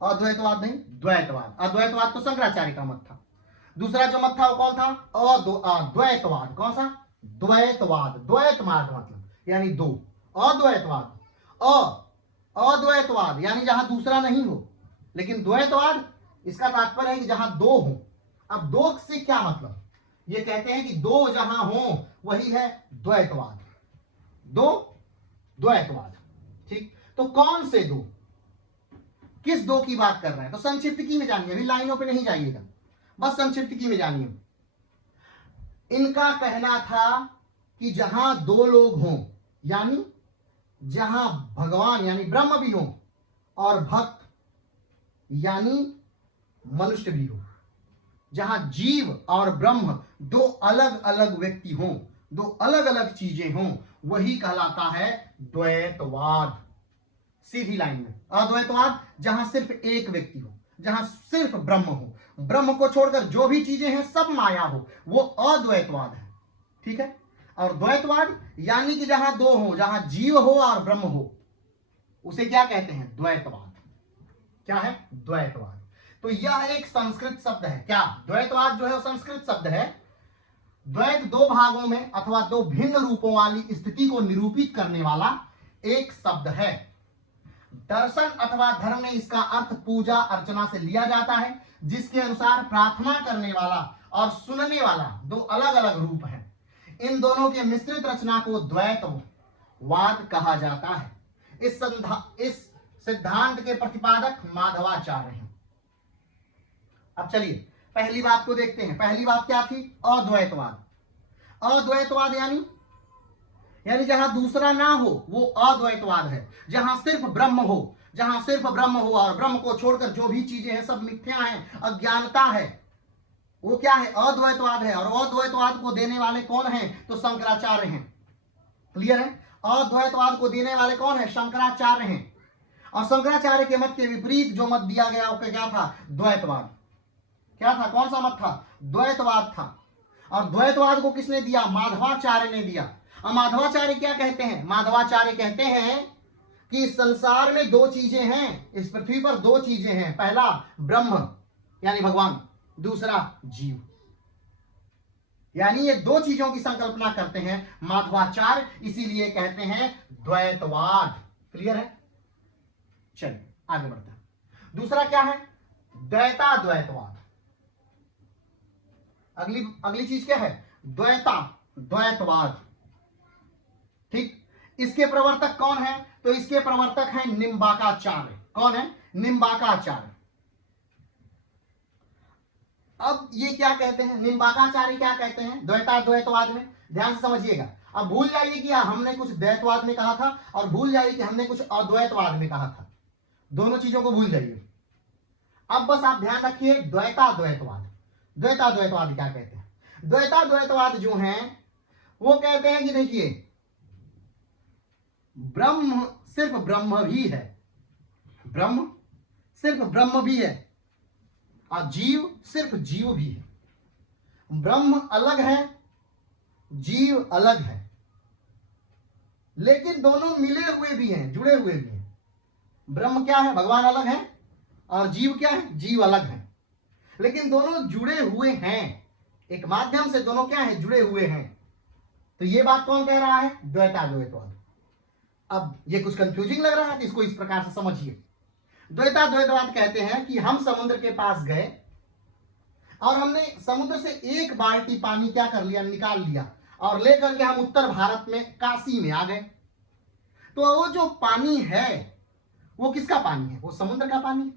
अद्वैतवाद नहीं, द्वैतवाद। अद्वैतवाद तो शंकराचार्य का मत था। दूसरा जो मत था वो कौन था? अद्वैतवाद। कौन सा? द्वैतवाद। द्वैत मार्ग मतलब यानी दो। अद्वैतवाद, अद्वैतवाद यानी जहां दूसरा नहीं हो, लेकिन द्वैतवाद इसका तात्पर्य है कि जहां दो हो। अब दो से क्या मतलब? ये कहते हैं कि दो जहां हो वही है द्वैतवाद। दो, द्वैतवाद। ठीक, तो कौन से दो, किस दो की बात कर रहे हैं? तो संक्षिप्त की में जानिए, अभी लाइनों पे नहीं जाइएगा, बस संक्षिप्त की में जानिए। इनका कहना था कि जहां दो लोग हों, यानी जहां भगवान यानी ब्रह्म भी हो और भक्त यानी मनुष्य भी हो, जहां जीव और ब्रह्म दो अलग अलग व्यक्ति हों, दो अलग अलग चीजें हों, वही कहलाता है द्वैतवाद। सीधी लाइन में। अद्वैतवाद जहां सिर्फ एक व्यक्ति हो, जहां सिर्फ ब्रह्म हो, ब्रह्म को छोड़कर जो भी चीजें हैं सब माया हो, वो अद्वैतवाद है। ठीक है। और द्वैतवाद यानी कि जहां दो हो, जहां जीव हो और ब्रह्म हो, उसे क्या कहते हैं? द्वैतवाद। क्या है? द्वैतवाद। तो यह एक संस्कृत शब्द है। क्या? द्वैतवाद जो है वो संस्कृत शब्द है। द्वैत दो भागों में अथवा दो भिन्न रूपों वाली स्थिति को निरूपित करने वाला एक शब्द है। दर्शन अथवा धर्म में इसका अर्थ पूजा अर्चना से लिया जाता है, जिसके अनुसार प्रार्थना करने वाला और सुनने वाला दो अलग अलग रूप हैं। इन दोनों के मिश्रित रचना को द्वैतवाद कहा जाता है। इस सिद्धांत के प्रतिपादक माधवाचार्य हैं। अब चलिए पहली बात को देखते हैं। पहली बात क्या थी? अद्वैतवाद। अद्वैतवाद यानी जहां दूसरा ना हो वो अद्वैतवाद है। जहां सिर्फ ब्रह्म हो, जहां सिर्फ ब्रह्म हो और ब्रह्म को छोड़कर जो भी चीजें हैं सब मिथ्या हैं, अज्ञानता है, वो क्या है? अद्वैतवाद है। और अद्वैतवाद को देने वाले कौन हैं? तो शंकराचार्य हैं। क्लियर है? अद्वैतवाद को देने वाले कौन है? शंकराचार्य हैं। और शंकराचार्य के मत के विपरीत जो मत दिया गया वो क्या था? द्वैतवाद। क्या था? कौन सा मत था? द्वैतवाद था। और द्वैतवाद को किसने दिया? माधवाचार्य ने दिया। और माधवाचार्य क्या कहते हैं? माधवाचार्य कहते हैं कि संसार में दो चीजें हैं, इस पृथ्वी पर दो चीजें हैं। पहला ब्रह्म यानी भगवान, दूसरा जीव। यानी ये दो चीजों की संकल्पना करते हैं माधवाचार्य, इसीलिए कहते हैं द्वैतवाद। क्लियर है? चलिए आगे बढ़ते हैं। दूसरा क्या है? द्वैताद्वैतवाद। अगली चीज क्या है? द्वैतवाद। ठीक, इसके प्रवर्तक कौन है? तो इसके प्रवर्तक हैं निम्बाकाचार्य। कौन है? निम्बाकाचार्य। अब ये क्या कहते हैं? निम्बाकाचार्य क्या कहते हैं द्वैताद्वैतवाद में? ध्यान से समझिएगा। अब भूल जाइए कि हमने कुछ द्वैतवाद में कहा था और भूल जाइए कि हमने कुछ अद्वैतवाद में कहा था। दोनों चीजों को भूल जाइए। अब बस आप ध्यान रखिए द्वैताद्वैतवाद। द्वैताद्वैतवाद क्या कहते हैं? द्वैताद्वैतवाद जो हैं वो कहते हैं कि देखिए, ब्रह्म सिर्फ ब्रह्म भी है, ब्रह्म सिर्फ ब्रह्म भी है, और जीव सिर्फ जीव भी है। ब्रह्म अलग है, जीव अलग है, लेकिन दोनों मिले हुए भी हैं, जुड़े हुए भी हैं। ब्रह्म क्या है? भगवान अलग है, और जीव क्या है? जीव अलग है, लेकिन दोनों जुड़े हुए हैं। एक माध्यम से दोनों क्या है? जुड़े हुए हैं। तो ये बात कौन कह रहा है? द्वैताद्वैतवाद। अब ये कुछ कंफ्यूजिंग लग रहा है, तो इसको इस प्रकार से समझिए। द्वैताद्वैतवाद कहते हैं कि हम समुद्र के पास गए और हमने समुद्र से एक बाल्टी पानी क्या कर लिया? निकाल लिया, और लेकर के हम उत्तर भारत में काशी में आ गए। तो वो जो पानी है वो किसका पानी है? वो समुद्र का पानी है।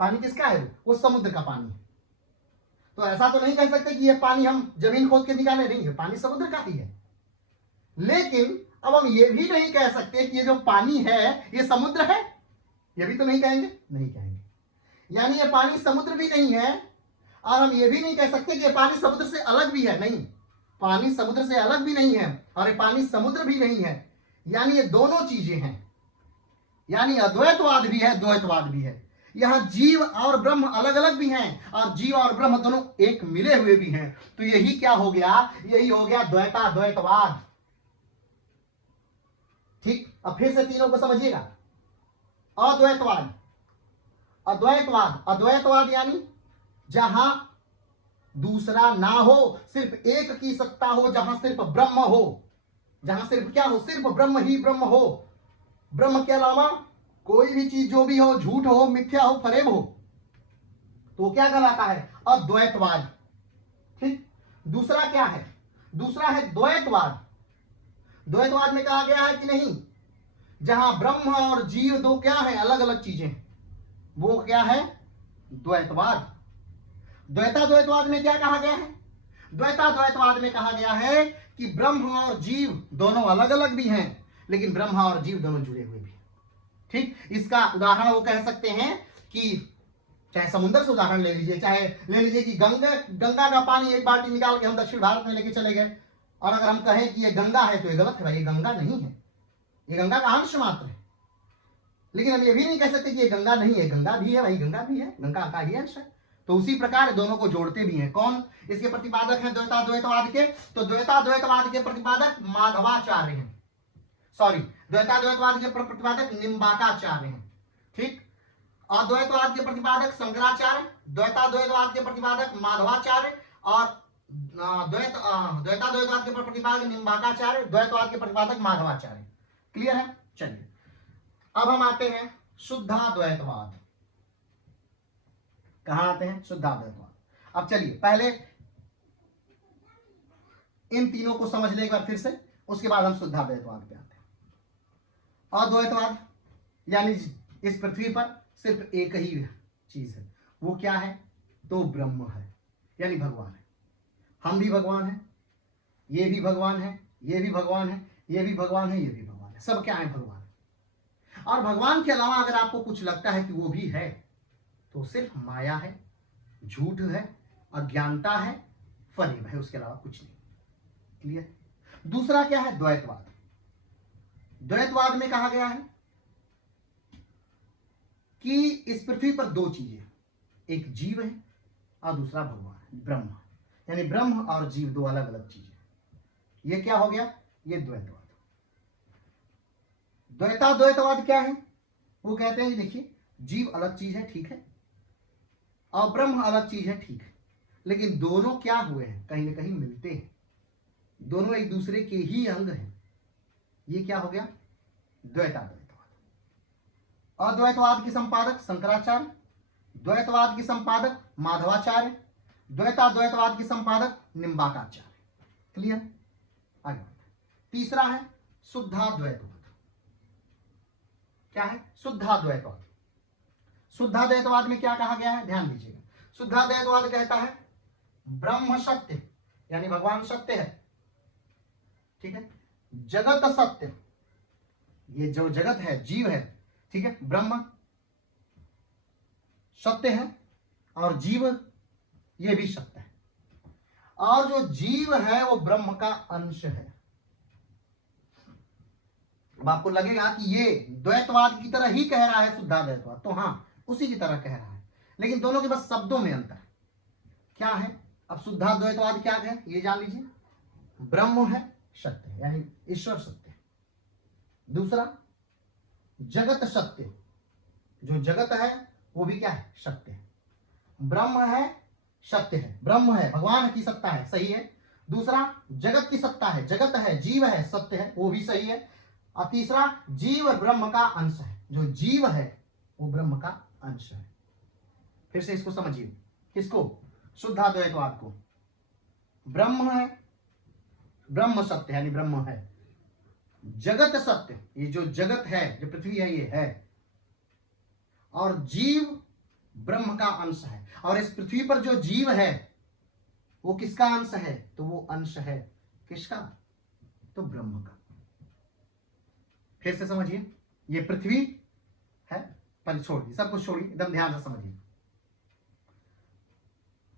पानी किसका है? वो समुद्र का पानी है। तो ऐसा तो नहीं कह सकते कि ये पानी हम जमीन खोद के निकाले, नहीं, ये पानी समुद्र का ही है। लेकिन अब हम ये भी नहीं कह सकते कि ये जो पानी है ये समुद्र है, ये भी तो नहीं कहेंगे, नहीं कहेंगे। यानी ये पानी समुद्र भी नहीं है, और हम ये भी नहीं कह सकते कि ये पानी समुद्र से अलग भी है, नहीं। पानी समुद्र से अलग भी नहीं है और ये पानी समुद्र भी नहीं है, यानी ये दोनों चीजें हैं, यानी अद्वैतवाद भी है, द्वैतवाद भी है। यहां जीव और ब्रह्म अलग अलग भी हैं और जीव और ब्रह्म दोनों एक मिले हुए भी हैं। तो यही क्या हो गया, यही हो गया द्वैताद्वैतवाद। ठीक, अब फिर से तीनों को समझिएगा। अद्वैतवाद, अद्वैतवाद, अद्वैतवाद यानी जहां दूसरा ना हो, सिर्फ एक की सत्ता हो, जहां सिर्फ ब्रह्म हो, जहां सिर्फ क्या हो, सिर्फ ब्रह्म ही ब्रह्म हो, ब्रह्म के अलावा कोई भी चीज जो भी हो, झूठ हो, मिथ्या हो, फरेब हो, तो क्या कहलाता है, अद्वैतवाद। ठीक, दूसरा क्या है, दूसरा है द्वैतवाद। द्वैतवाद में कहा गया है कि नहीं, जहां ब्रह्म और जीव दो क्या है, अलग अलग चीजें, वो क्या है, द्वैतवाद। द्वैताद्वैतवाद में क्या कहा गया है, द्वैताद्वैतवाद में कहा गया है कि ब्रह्म और जीव दोनों अलग अलग भी हैं, लेकिन ब्रह्म और जीव दोनों जुड़े हुए भी हैं। ठीक, इसका उदाहरण वो कह सकते हैं कि चाहे समुद्र से उदाहरण ले लीजिए, चाहे ले लीजिए कि गंगा का पानी एक बाल्टी निकाल के हम दक्षिण भारत में लेके चले गए, और अगर हम कहें कि ये गंगा है तो ये गलत है भाई, ये गंगा नहीं है, ये गंगा का अंश मात्र है। लेकिन हम ये भी नहीं कह सकते कि ये गंगा नहीं है, गंगा भी है भाई, गंगा भी है, गंगा का ही अंश है। तो उसी प्रकार दोनों को जोड़ते भी हैं। कौन इसके प्रतिपादक हैं द्वैताद्वैतवाद के, तो द्वैताद्वैतवाद के प्रतिपादक माधवाचार्य हैं, सॉरी, द्वैताद्वैतवाद के प्रतिपादक निम्बाकाचार्य हैं। ठीक, अद्वैतवाद के प्रतिपादक शंकराचार्य, द्वैताद्वैतवाद के प्रतिपादक माधवाचार्य और द्वैताद्वैतवाद के प्रतिपादक निम्बाकाचार्य, द्वैतवाद के प्रतिपादक माधवाचार्य। क्लियर है? चलिए अब हम आते हैं शुद्धाद्वैतवाद। कहां आते हैं, शुद्धाद्वैतवाद। अब चलिए पहले इन तीनों को समझ ले एक बार फिर से, उसके बाद हम शुद्धाद्वैतवाद पे आते हैं। अद्वैतवाद यानी इस पृथ्वी पर सिर्फ एक ही चीज है, वो क्या है, तो ब्रह्म है, यानी भगवान है। हम भी भगवान हैं, ये भी भगवान है, ये भी भगवान है, ये भी भगवान है, ये भी भगवान है, सब क्या है, भगवान है। और भगवान के अलावा अगर आपको कुछ लगता है कि वो भी है, तो सिर्फ माया है, झूठ है, अज्ञानता है, फरेब है, उसके अलावा कुछ नहीं। क्लियर? दूसरा क्या है, द्वैतवाद। द्वैतवाद में कहा गया है कि इस पृथ्वी पर दो चीजें, एक जीव है और दूसरा भगवान है, ब्रह्म, यानी ब्रह्म और जीव दो अलग अलग चीजें। ये क्या हो गया, ये द्वैतवाद। द्वैताद्वैतवाद क्या है, वो कहते हैं देखिए जीव अलग चीज है, ठीक है, और ब्रह्म अलग चीज है, ठीक है, लेकिन दोनों क्या हुए हैं, कहीं ना कहीं मिलते हैं, दोनों एक दूसरे के ही अंग हैं। ये क्या हो गया, द्वैताद्वैतवाद। अद्वैतवाद के संपादक शंकराचार्य, द्वैतवाद के संपादक माधवाचार्य, द्वैताद्वैतवाद के संपादक निम्बाकाचार्य। क्लियर? आगे तीसरा है शुद्धाद्वैतवाद। क्या है, शुद्धाद्वैतवाद। शुद्धाद्वैतवाद में क्या कहा गया है, ध्यान दीजिएगा। शुद्धाद्वैतवाद कहता है ब्रह्म सत्य, यानी भगवान सत्य है, ठीक है, जगत सत्य, ये जो जगत है, जीव है, ठीक है, ब्रह्म सत्य है और जीव ये भी सत्य है, और जो जीव है वो ब्रह्म का अंश है। अब आपको लगेगा कि ये द्वैतवाद की तरह ही कह रहा है शुद्धाद्वैतवाद, तो हाँ उसी की तरह कह रहा है, लेकिन दोनों के बस शब्दों में अंतर है। क्या है, अब शुद्धाद्वैतवाद क्या है ये जान लीजिए, ब्रह्म है, सत्य है, यानी ईश्वर सत्य है। दूसरा जगत सत्य, जो जगत है वो भी क्या है, सत्य है। ब्रह्म है, सत्य है, ब्रह्म है, भगवान की सत्ता है, सही है। दूसरा जगत की सत्ता है, जगत है, जीव है, सत्य है, वो भी सही है। और तीसरा जीव ब्रह्म का अंश है, जो जीव है वो ब्रह्म का अंश है। फिर से इसको समझिए, किसको, शुद्धाद्वैतवाद को। ब्रह्म है, ब्रह्म सत्य यानी ब्रह्म है, जगत सत्य, ये जो जगत है, जो पृथ्वी है, ये है, और जीव ब्रह्म का अंश है। और इस पृथ्वी पर जो जीव है वो किसका अंश है, तो वो अंश है किसका, तो ब्रह्म का। फिर से समझिए, ये पृथ्वी है, पर छोड़िए, सब कुछ छोड़िए, एकदम ध्यान से समझिए।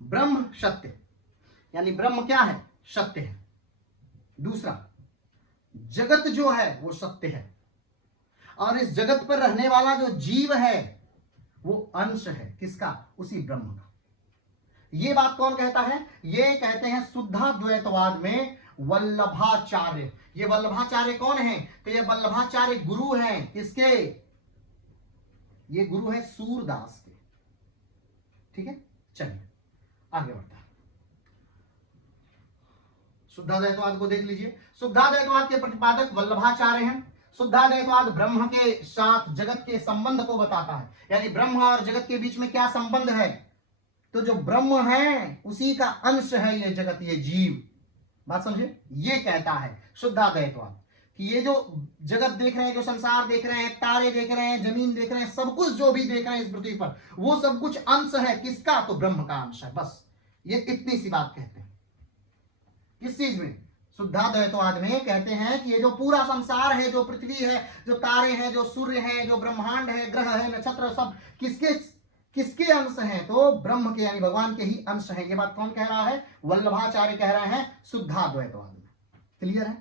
ब्रह्म सत्य, यानी ब्रह्म क्या है, सत्य है, दूसरा, जगत जो है वो सत्य है, और इस जगत पर रहने वाला जो जीव है वो अंश है किसका? उसी ब्रह्म का। ये बात कौन कहता है? ये कहते हैं शुद्धाद्वैतवाद में वल्लभाचार्य। ये वल्लभाचार्य कौन है? तो ये वल्लभाचार्य गुरु हैं किसके? ये गुरु है सूरदास के। ठीक है, चलिए आगे बढ़ते हैं। शुद्धाद्वैतवाद को देख लीजिए। शुद्धाद्वैतवाद के प्रतिपादक वल्लभाचार्य हैं। शुद्धाद्वैतवाद ब्रह्म के साथ जगत के संबंध को बताता है, यानी ब्रह्म और जगत के बीच में क्या संबंध है? तो जो ब्रह्म है उसी का अंश है ये जगत, ये जीव। बात समझे? ये कहता है शुद्धाद्वैतवाद कि ये जो जगत देख रहे हैं, जो संसार देख रहे हैं, तारे देख रहे हैं, जमीन देख रहे हैं, सब कुछ जो भी देख रहे हैं इस पृथ्वी पर, वो सब कुछ अंश है किसका? तो ब्रह्म का अंश है। बस ये इतनी सी बात कहते हैं। किस चीज में? शुद्धाद्वैतवाद में कहते हैं कि ये जो पूरा संसार है, जो पृथ्वी है, जो तारे हैं, जो सूर्य है, जो ब्रह्मांड है, ग्रह है, नक्षत्र, सब किसके अंश हैं? तो ब्रह्म के, यानी भगवान के ही अंश हैं। ये बात कौन कह रहा है? वल्लभाचार्य कह रहे हैं शुद्धाद्वैतवाद में। क्लियर है?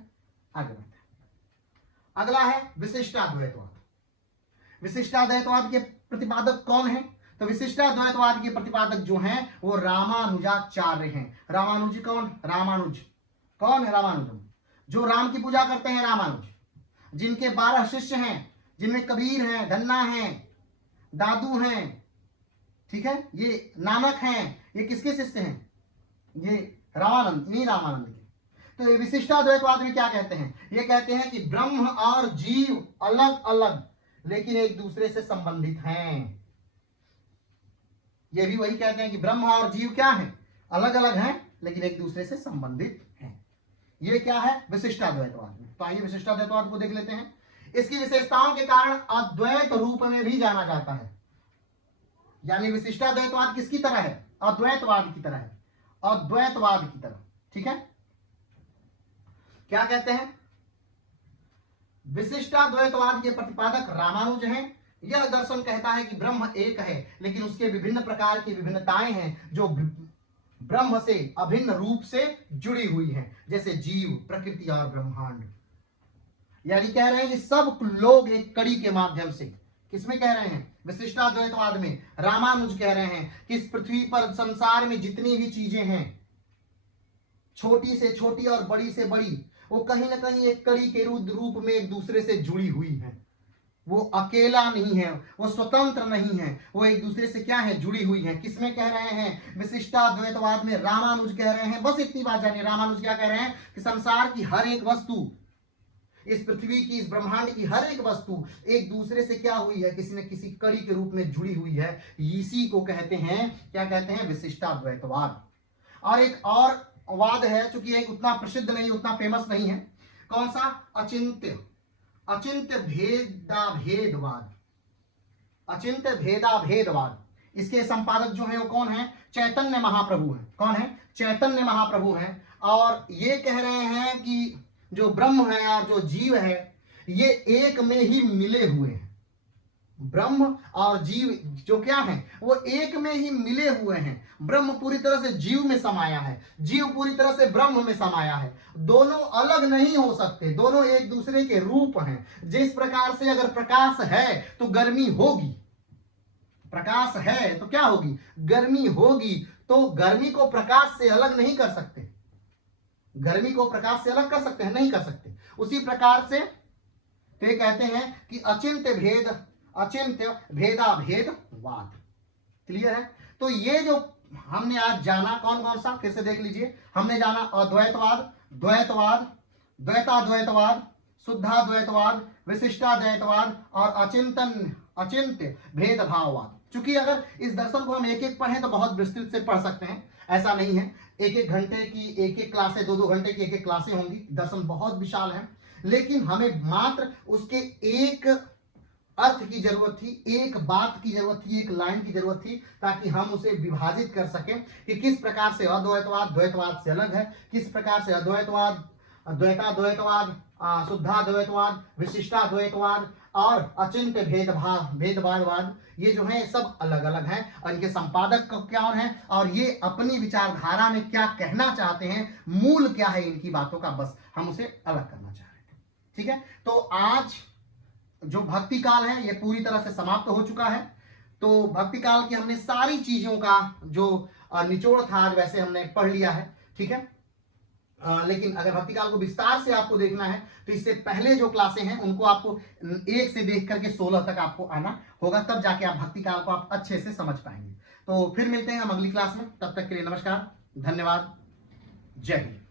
आगे बढ़ते हैं। अगला है विशिष्टाद्वैतवाद। विशिष्टाद्वैतवाद के प्रतिपादक कौन है? तो विशिष्टाद्वैतवाद के प्रतिपादक जो हैं वो रामानुजाचार्य हैं। रामानुज कौन? रामानुज कौन है? रामानुजम, जो राम की पूजा करते हैं, रामानुज, जिनके 12 शिष्य हैं, जिनमें कबीर हैं, धन्ना हैं, दादू हैं, ठीक है, ये नानक हैं। ये किसके शिष्य हैं? ये रामानंद, नहीं रामानंद के। तो ये विशिष्टाद्वैतवाद में क्या कहते हैं? ये कहते हैं कि ब्रह्म और जीव अलग अलग लेकिन एक दूसरे से संबंधित हैं। ये भी वही कहते हैं कि ब्रह्म और जीव क्या है? अलग अलग हैं लेकिन एक दूसरे से संबंधित हैं। ये क्या है? विशिष्टाद्वैतवाद में। तो आइए विशिष्टाद्वैतवाद को देख लेते हैं। इसकी विशेषताओं के कारण अद्वैत रूप में भी जाना जाता है। यानी विशिष्टाद्वैतवाद किसकी तरह है? अद्वैतवाद की तरह है, अद्वैतवाद की तरह। ठीक है, क्या कहते हैं? विशिष्टाद्वैतवाद के प्रतिपादक रामानुज हैं। यह दर्शन कहता है कि ब्रह्म एक है लेकिन उसके विभिन्न प्रकार की विभिन्नताएं हैं जो ब्रह्म से अभिन्न रूप से जुड़ी हुई हैं, जैसे जीव, प्रकृति और ब्रह्मांड। यानी कह रहे हैं कि सब लोग एक कड़ी के माध्यम से, किसमें कह रहे हैं? विशिष्टाद्वैतवाद में रामानुज कह रहे हैं कि इस पृथ्वी पर, संसार में जितनी भी चीजें हैं, छोटी से छोटी और बड़ी से बड़ी, वो कहीं ना कहीं एक कड़ी के रूप में एक दूसरे से जुड़ी हुई है। वो अकेला नहीं है, वो स्वतंत्र नहीं है, वो एक दूसरे से क्या है? जुड़ी हुई है। किसमें कह रहे हैं? विशिष्टाद्वैतवाद में रामानुज कह रहे हैं। बस इतनी बात जानिए, रामानुज क्या कह रहे हैं कि संसार की हर एक वस्तु, इस पृथ्वी की, इस ब्रह्मांड की हर एक वस्तु एक दूसरे से क्या हुई है? किसी न किसी कड़ी के रूप में जुड़ी हुई है। इसी को कहते हैं, क्या कहते हैं? विशिष्टाद्वैतवाद। और एक और वाद है, चूंकि एक उतना प्रसिद्ध नहीं, उतना फेमस नहीं है। कौन सा? अचिंत्य भेदाभेदवाद। अचिंत्य भेदाभेदवाद। इसके संपादक जो है वो कौन है? चैतन्य महाप्रभु है। कौन है? चैतन्य महाप्रभु है। और ये कह रहे हैं कि जो ब्रह्म है और जो जीव है ये एक में ही मिले हुए हैं। ब्रह्म और जीव जो क्या है वो एक में ही मिले हुए हैं। ब्रह्म पूरी तरह से जीव में समाया है, जीव पूरी तरह से ब्रह्म में समाया है। दोनों अलग नहीं हो सकते, दोनों एक दूसरे के रूप हैं। जिस प्रकार से अगर प्रकाश है तो गर्मी होगी, प्रकाश है तो क्या होगी? गर्मी होगी। तो गर्मी को प्रकाश से अलग नहीं कर सकते। गर्मी को प्रकाश से अलग कर सकते हैं? नहीं कर सकते। उसी प्रकार से तो ये कहते हैं कि अचिंत्य भेदाभेदवाद। क्लियर है? तो ये जो हमने आज जाना, कौन कौन सा, फिर से देख लीजिए। हमने जाना अद्वैतवाद, द्वैतवाद, द्वैताद्वैतवाद, शुद्धाद्वैतवाद, विशिष्टाद्वैतवाद और अचिंत्य भेदभाववाद। चूंकि अगर इस दर्शन को हम एक एक पढ़ें तो बहुत विस्तृत से पढ़ सकते हैं, ऐसा नहीं है। एक एक घंटे की एक एक क्लासें, 2-2 घंटे की एक एक क्लासें होंगी। दर्शन बहुत विशाल है, लेकिन हमें मात्र उसके एक अर्थ की जरूरत थी, एक बात की जरूरत थी, एक लाइन की जरूरत थी, ताकि हम उसे विभाजित कर सकें कि किस प्रकार से अद्वैतवाद द्वैतवाद से अलग है, किस प्रकार से अद्वैतवाद द्वैताद्वैतवाद, शुद्धाद्वैतवाद, विशिष्टाद्वैतवाद और अचिंत्य भेदभाववाद, ये जो है सब अलग अलग हैं और इनके संपादक कौन हैं और ये अपनी विचारधारा में क्या कहना चाहते हैं, मूल क्या है इनकी बातों का, बस हम उसे अलग करना चाह रहे थे। ठीक है, तो आज जो भक्ति काल है ये पूरी तरह से समाप्त हो चुका है। तो भक्ति काल की हमने सारी चीजों का जो निचोड़ था आज वैसे हमने पढ़ लिया है। ठीक है, लेकिन अगर भक्ति काल को विस्तार से आपको देखना है तो इससे पहले जो क्लासें हैं उनको आपको 1 से देख करके 16 तक आपको आना होगा, तब जाके आप भक्ति काल को आप अच्छे से समझ पाएंगे। तो फिर मिलते हैं हम अगली क्लास में, तब तक के लिए नमस्कार, धन्यवाद, जय हिंद।